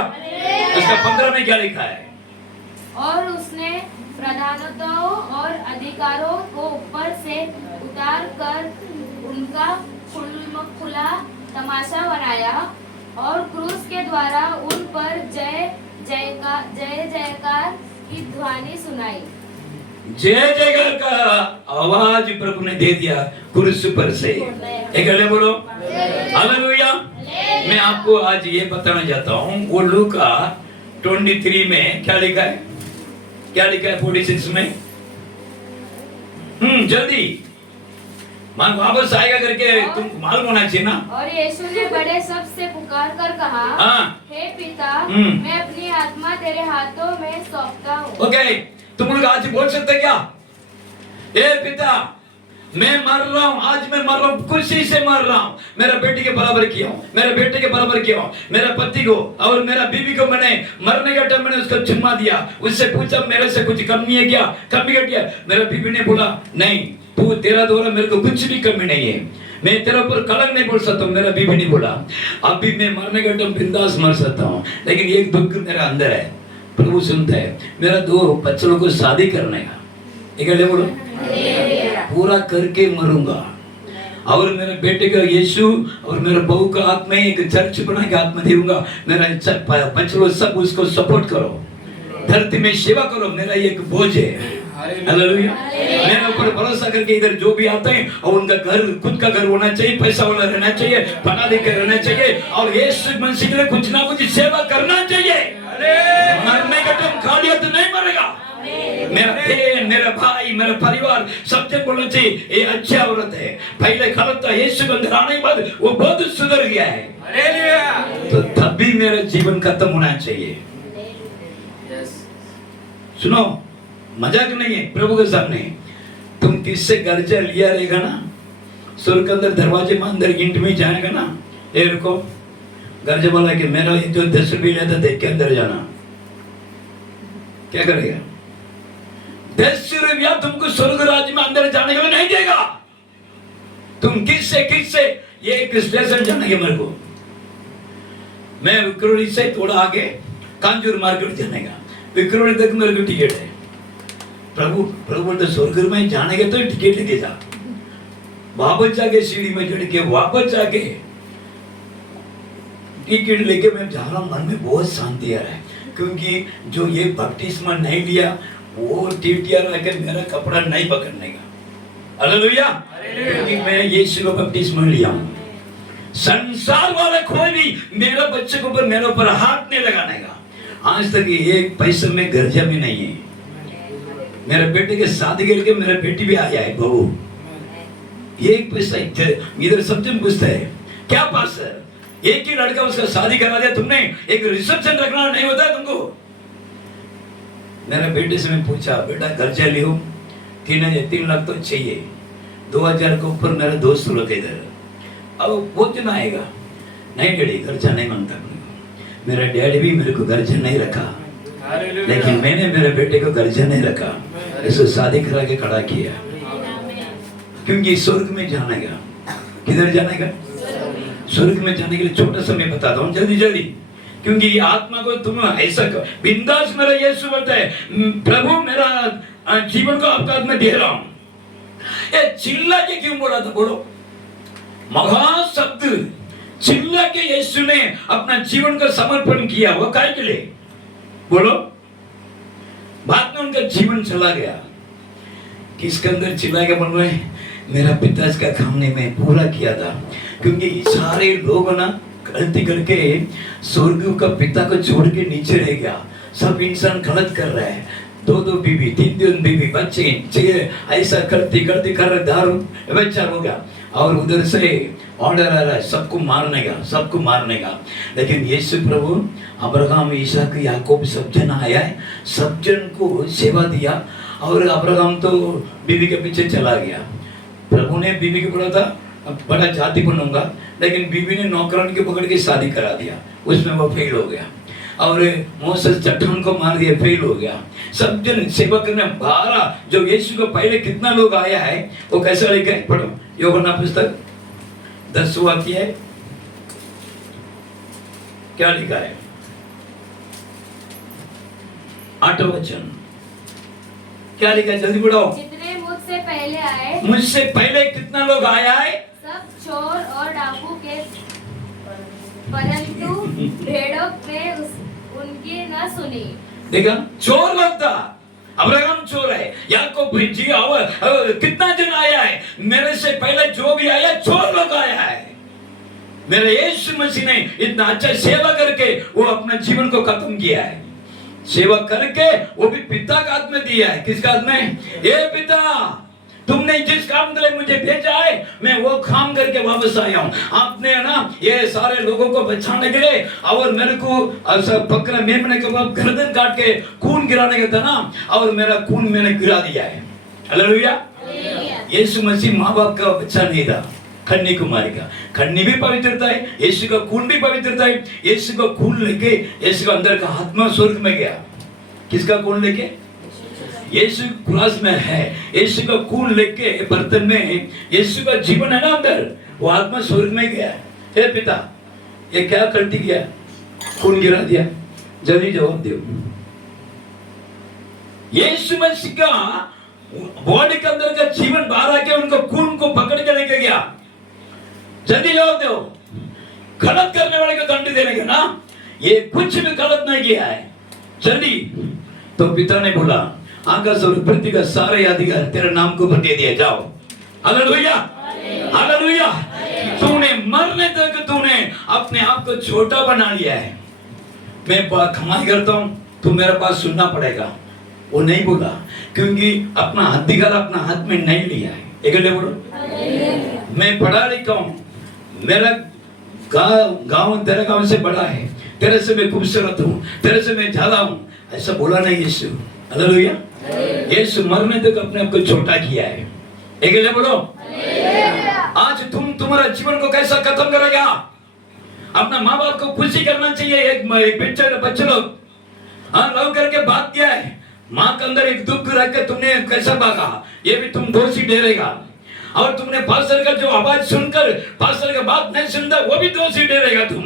उसका 15 में क्या लिखा है, और उसने प्रधानताओं और अधिकारों को ऊपर से उतार कर उनका खुला तमाशा बनाया और क्रूस के द्वारा उन पर जय जयकार की ध्वनि सुनाई। जय जयकार का आवाज प्रभु ने दे दिया क्रूस पर से। एक गले बोलो हालेलुया। मैं आपको आज ये बताना चाहता हूँ, वो लूका 23 में क्या लिखा है, क्या लिखा है 46 में, जल्दी मान वापस आएगा करके तुम मालूम होना चाहिए ना। और यीशु ने बड़े शब्द से पुकार कर कहा, हे पिता, मैं अपनी आत्मा तेरे हाथों में सौंपता हूँ। ओके, तुम लोग आज बोल सकते क्या, हे पिता मैं मर रहा हूँ, आज मैं मर रहा हूँ, खुशी से मर रहा हूँ, मेरा बेटे के बराबर किया हूँ, मेरे बेटे के बराबर किया हूँ, मेरा पति को और मेरा बीवी को मैंने मरने का टाइम मैंने उसको चुम्मा दिया, उससे पूछा मेरे से कुछ कम नहीं है क्या, कमी कर दिया, मेरा बीवी ने बोला नहीं तू तेरा द्वारा मेरे को कुछ भी कमी नहीं है, मैं तेरे ऊपर कलंक नहीं बोल सकता हूँ। मेरा बीवी ने बोला अभी मैं मरने का टाइम बिंदास मर सकता हूँ, लेकिन एक दुख मेरा अंदर है, प्रभु सुनता है, मेरा 2 बच्चों को शादी करने का, एक बोलो पूरा करके मरूंगा, और मेरे बेटे का यीशु और मेरे बहू का हाथ में एक चर्च बना के हाथ में दूंगा, मेरा बच्चों सब उसको सपोर्ट करो, धरती में सेवा करो, मेरा एक बोझ है। हालेलुया। मेरे ऊपर भरोसा करके इधर जो भी आते हैं और उनका घर खुद का घर होना चाहिए, पैसा वाला रहना चाहिए, पढ़ा लिखा रहना चाहिए, और यीशु मसीह के लिए कुछ ना कुछ सेवा करना चाहिए। मरने का टाइम खाली हाथ नहीं मरेगा। मेरा बहन, मेरा भाई, मेरा परिवार सबसे बोलना चाहिए ये अच्छी औरत है, पहले गलत था, यीशु के अंदर आने के बाद वो बहुत सुधर गया है, तो तब भी मेरा जीवन खत्म होना चाहिए। सुनो मजाक नहीं है, प्रभु के सामने तुम किससे कर्जा लिया रहेगा ना, स्वर्ग के अंदर दरवाजे में अंदर इंट में जाएगा ना, ये रुको कर्जा वाला के मेरा ये जो 10 रुपये लिया था देख के अंदर जाना, क्या करेगा? 10 रुपया तुमको स्वर्ग राज्य में अंदर जाने के लिए नहीं देगा। तुम किससे ये एक स्टेशन जाने के, मेरे को मैं विक्रोली से थोड़ा आगे कांजूर मार्केट जाने का, विक्रोली तक मेरे को टिकट है। प्रभु बोलते स्वर्ग में जाने के तो टिकट लेके जा, वापस जाके सीढ़ी में चढ़ के वापस जाके टिकट लेके मैं जा रहा हूँ, मन में बहुत शांति आ रहा है, क्योंकि जो ये बपतिस्मा नहीं लिया वो टीटियार आके मेरा कपड़ा नहीं पकड़ने का। हालेलुया। क्योंकि मैं यीशु का बपतिस्मा लिया हूँ, संसार वाला कोई भी मेरे बच्चे के ऊपर मेरे ऊपर हाथ नहीं लगाने का। आज तक एक पैसे में गर्जा भी नहीं है। मेरे बेटे के शादी करके मेरा बेटी भी आया है बहू, एक पैसा इधर सब जन पूछता है क्या पास है, एक ही लड़का उसका शादी करा दिया तुमने, एक रिसेप्शन रखना नहीं होता है तुमको। मेरे बेटे से मैं पूछा बेटा कर्जा लियो, 3 लाख तो चाहिए, 2000 के ऊपर मेरे दोस्त लोग इधर, अब बहुत दिन आएगा। नहीं डैडी कर्जा नहीं मांगता। मेरा डैडी भी मेरे को कर्जा नहीं रखा, लेकिन मैंने मेरे बेटे को कर्जा नहीं रखा, इसको शादी करा के खड़ा किया, क्योंकि स्वर्ग में जाने का। किधर जाने का? स्वर्ग में जाने के लिए छोटा सा मैं बताता हूँ जल्दी जल्दी, क्योंकि आत्मा को तुम ऐसा बिंदास मेरा यीशु बोलता है प्रभु मेरा जीवन को आपका हाथ में दे रहा हूँ। ये चिल्ला के क्यों बोला था? बोलो महाशब्द चिल्ला के यीशु ने अपना जीवन का समर्पण किया, वो काय के लिए? बोलो। बाद में उनका जीवन चला गया, किसके अंदर चिल्ला के बोल रहे? मेरा पिताजी का काम ने मैं पूरा किया था, क्योंकि सारे लोग ना गलती करके स्वर्ग का पिता को छोड़ के नीचे रह गया। सब इंसान गलत कर रहा है, 2 बीवी 3 बीवी बच्चे ऐसा करते करते कर दारू व्यभिचार हो गया, और उधर से ऑर्डर आ रहा है सबको मारने का। लेकिन यीशु प्रभु अब्राहम इसहाक याकूब सब जन आया है, सब जन को सेवा दिया, और अब्राहम तो बीवी के पीछे चला गया। प्रभु ने बीवी को बोला था बड़ा जाति बनूंगा, लेकिन बीवी ने नौकरान के पकड़ के शादी करा दिया, उसमें वो फेल हो गया। और मूसा चट्टान को मार दिया, फेल हो गया। सब जन सेवा करने 12 जो यीशु को पहले कितना लोग आया है वो कैसा लिखा है? पढ़ो यूहन्ना पुस्तक 10वां अध्याय क्या लिखा है? 8वां वचन क्या लिखा है? जल्दी पढ़ो। जितने मुझसे पहले आए, मुझसे पहले कितना लोग आया है? सब चोर और डाकू के, परंतु भेड़ों ने उनकी न सुनी। देखा, चोर लोग था, अब्राहम चोर है, याकूब जी कितना जन आया है, मेरे से पहले जो भी आया चोर लोग आया है। मेरे यीशु मसीह ने इतना अच्छा सेवा करके वो अपना जीवन को खत्म किया है। सेवा करके वो भी पिता का हाथ में दिया है। किसका हाथ में? ये पिता तुमने जिस काम के लिए मुझे भेजा है मैं वो काम करके वापस आया हूँ। आपने ना ये सारे लोगों को बचाने के लिए और मेरे को पकड़ा, मेमने के बाद गर्दन काट के खून गिराने का था ना, और मेरा खून मैंने गिरा दिया है। हालेलुया। यीशु मसीह माँ बाप का बच्चा नहीं था, खन्नी कुमारी का। खन्नी भी पवित्रता है, यीशु का खून भी पवित्रता है। यीशु का खून लेके यीशु का अंदर का आत्मा स्वर्ग में गया। किसका खून लेके? यीशु क्रॉस में है, यीशु का खून लेके बर्तन में यीशु का जीवन है ना अंदर, वो आत्मा स्वर्ग में गया। हे पिता ये क्या करती गया? खून गिरा दिया। जल्दी जवाब दो। यीशु मसीह का बॉडी के अंदर का जीवन बाहर आके उनको खून को पकड़ के लेके गया। जल्दी जवाब दो। गलत करने वाले को दंड देने का ना, ये कुछ भी गलत नहीं किया है। जल्दी। तो पिता ने बोला आकाश और पृथ्वी का सारे अधिकार तेरे नाम को दे दिया, जाओ। Hallelujah, hallelujah. तूने मरने तक तूने अपने आप को छोटा बना लिया है। मैं कमाई करता हूँ, तू मेरे पास सुनना पड़ेगा। वो नहीं बोला, क्योंकि अपना अधिकार अपना हाथ में नहीं लिया है। एक बोलो, मैं पढ़ा लिखा हूँ, मेरा गांव तेरे गांव से बड़ा है, तेरे से मैं खूबसूरत हूँ, तेरे से मैं ज्यादा हूँ, ऐसा बोला नहीं यीशु। हालेलुया। यीशु मरने तक अपने आप को छोटा किया है। एक बोलो, आज तुम्हारा जीवन को कैसा खत्म करेगा? अपना माँ बाप को खुशी करना चाहिए। एक बच्चे लोग लव करके भाग गया है, माँ के अंदर एक दुख रख के तुमने कैसा भागा, ये भी तुम दोषी ठहरेगा। और तुमने पास्टर का जो आवाज सुनकर पास्टर का बात नहीं सुनता, वो भी दोषी ठहरेगा तुम।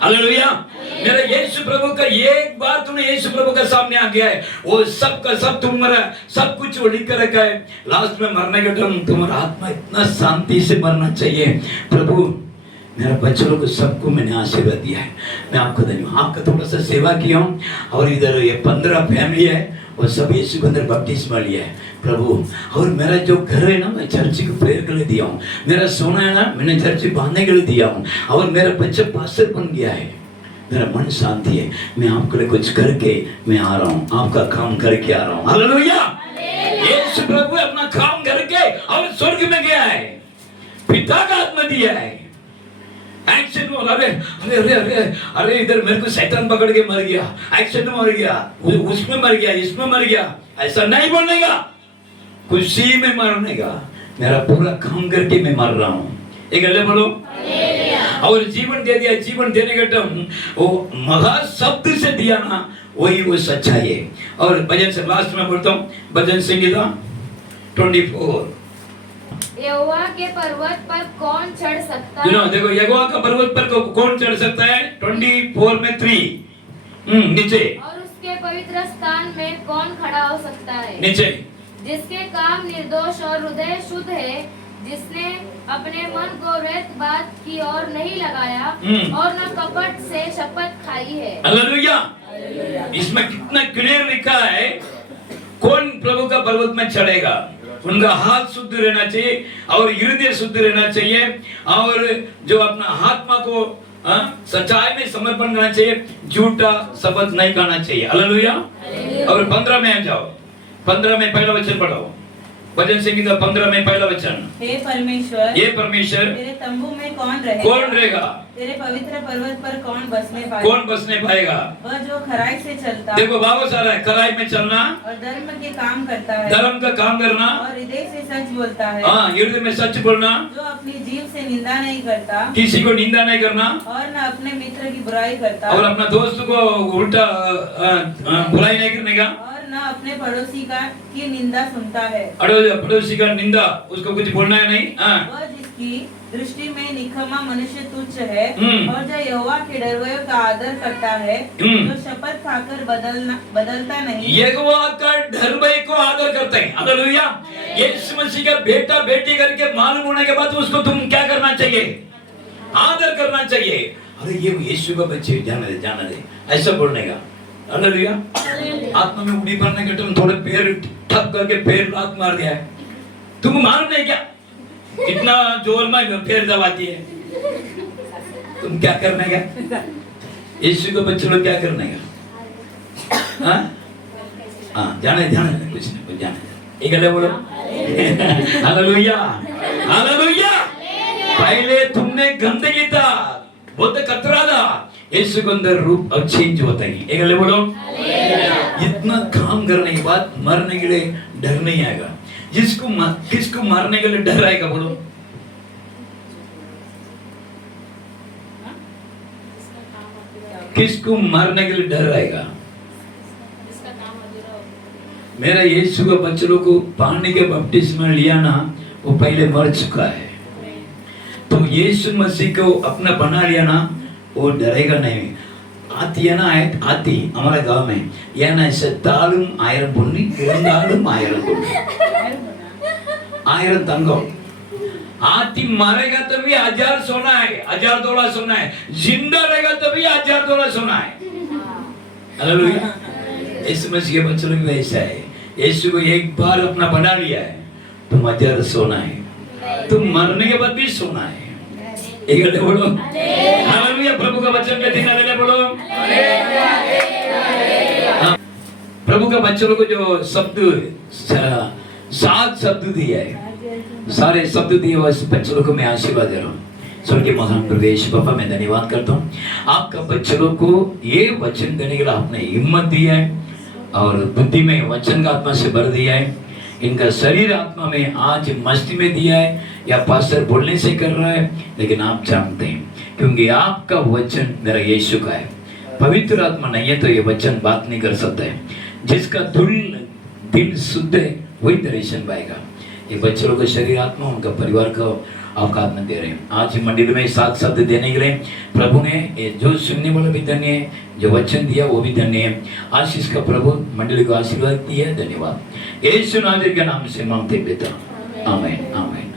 हालेलुया। मेरे यीशु प्रभु का एक बार तुमने यीशु प्रभु का सामने आ गया है, वो सब का सब तुम्हारा सब कुछ वो लिख कर रखा है। लास्ट में मरने के टाइम तुम्हारा आत्मा इतना शांति से मरना चाहिए। प्रभु मेरे बच्चों को सबको मैंने आशीर्वाद दिया है, मैं आपको धन्यवाद। आपका थोड़ा सा सेवा किया हूँ, और इधर ये 15 फैमिली है, और सब यीशु के अंदर बपतिस्मा लिया है प्रभु। और मेरा जो घर है ना, मैं चर्च के प्रेयर के लिए दिया हूँ। मेरा सोना है ना, मैंने चर्च बांधने के लिए दिया हूँ। और मेरा बच्चा पास्टर बन गया है। मेरा मन शांति है। मैं आपके लिए कुछ करके मैं आ रहा हूँ, आपका काम करके आ रहा हूँ। हालेलुया। यीशु प्रभु अपना काम करके और स्वर्ग में गया है, पिता का आत्मा दिया है। एक्शन में अरे अरे अरे अरे अरे इधर मेरे को शैतान पकड़ के मर गया, एक्शन में मर गया, उसमें मर गया, इसमें मर गया, ऐसा नहीं बोलने का, खुशी में मरने का। मेरा पूरा काम करके मैं मर रहा हूँ। एक अल्लाह बोलो। और जीवन दे दिया। जीवन देने का टर्म वो महा शब्द से दिया ना, वही वो सच्चाई है। और भजन से लास्ट में बोलता हूँ, भजन संगीता 24। यहोवा के पर्वत पर कौन चढ़ सकता है? देखो यहोवा का पर्वत पर कौन चढ़ सकता है? 24 में 3 नीचे। और उसके पवित्र स्थान में कौन खड़ा हो सकता है? नीचे। जिसके काम निर्दोष और हृदय शुद्ध है, जिसने अपने मन को व्यर्थ बात की ओर नहीं लगाया और न कपट से शपथ खाई है। हालेलुया। इसमें कितना क्लियर लिखा है कौन प्रभु का पर्वत में चढ़ेगा। उनका हाथ शुद्ध रहना चाहिए और हृदय शुद्ध रहना चाहिए और जो अपना आत्मा को सच्चाई में समर्पण करना चाहिए, झूठा शपथ नहीं करना चाहिए। हालेलुया। और 15 में आ जाओ। 15 में पहला वचन पढ़ो। भजन संगीता 15 में पहला वचन। हे परमेश्वर, ये परमेश्वर तेरे तंबू में कौन रहेगा? कौन रहेगा? तेरे पवित्र पर्वत पर कौन बसने पाएगा? कौन बसने पाएगा? वह जो खराई से चलता, देखो बाबा सारा है, खराई में चलना और धर्म के काम करता है, धर्म का काम करना और हृदय से सच बोलता है, हाँ हृदय में सच बोलना, जो अपनी जीव से निंदा नहीं करता, किसी को निंदा नहीं करना और न अपने मित्र की बुराई करता, और अपना दोस्त को उल्टा बुराई नहीं करने का, और न अपने पड़ोसी की निंदा सुनता है। पड़ोसी का निंदा, उसको कुछ बोलना है नहीं। वह जिसकी दृष्टि में निकम्मा मनुष्य तुच्छ है और जो यहोवा के डरवयों का आदर करता है, जो शपथ खाकर बदलता नहीं, यहोवा का डरवय को आदर करते हैं। हालेलुया। यीशु मसीह का बेटा बेटी करके मालूम होने के बाद उसको तुम क्या करना चाहिए? आदर करना चाहिए। अरे ये यीशु का बच्चे, जाने दे ऐसा बोलने का। हालेलुया। आत्मा में उड़ी भरने के तुम थोड़े पैर ठप करके पैर लात मार दिया है, तुम मालूम नहीं क्या कितना जोर में पैर दबाती है? तुम क्या करने का? यीशु को बच्चे लोग क्या करने का? जाने कुछ नहीं जाने। एक अल्लाह बोलो। हालेलुया। हालेलुया। पहले तुमने गंदगी था, बहुत खतरा था, यीशु के अंदर रूप अब चेंज होता है। एक अल्लाह बोलो। इतना काम करने के बाद मरने के लिए डर नहीं आएगा। किसको मारने के लिए डर आएगा बोलो? किसको मारने के लिए डर आएगा? मेरा यीशु के बच्चों को पानी के बपतिस्मा लिया ना, वो पहले मर चुका है। तो यीशु मसीह को अपना बना लिया ना, वो डरेगा नहीं। आती है ना, आती हमारे गांव में या ना ऐसे तालुम आयरन पुन्नी तालुम आयरन पुन्नी आयरन तंगो। आती मारेगा तभी 1000 सोना है, 1000 तोला सोना है, जिंदा रहेगा तभी 1000 तोला सोना है। हालेलुया। यीशु मसीह के बच्चों को ऐसा है, यीशु को एक बार अपना बना लिया है, तुम 1000 सोना है, तुम मरने के बाद भी सोना है। एक गले बोलो। हालेलुया। प्रभु का वचन कहते हैं, गले बोलो। प्रभु का बच्चों को जो शब्द 7 शब्द दिए है, सारे शब्द दिए हुए बच्चों को मैं आशीर्वाद दे रहा हूँ। स्वर्गीय महान प्रवेश पापा, मैं धन्यवाद करता हूँ आपका बच्चों को ये वचन देने के लिए आपने हिम्मत दिया है और बुद्धि में वचन का आत्मा से भर दिया है। इनका शरीर आत्मा में आज मस्ती में दिया है या पास्टर बोलने से कर रहा है, लेकिन आप जानते हैं क्योंकि आपका वचन मेरा यीशु का है। पवित्र आत्मा नहीं है तो ये वचन बात नहीं कर सकता है। जिसका दिल शुद्ध है वही दर्शन पाएगा। ये बच्चों को शरीर आत्मा उनका परिवार को आपका आत्मा दे रहे हैं। आज मंदिर में 7 शब्द देने के लिए प्रभु ने जो सुनने वाला भी धन्य है, जो वचन दिया वो भी धन्य है। आशीष का प्रभु मंडली को आशीर्वाद दिया। धन्यवाद। यीशु नाम के नाम से मांगते पिता, आमीन आमीन।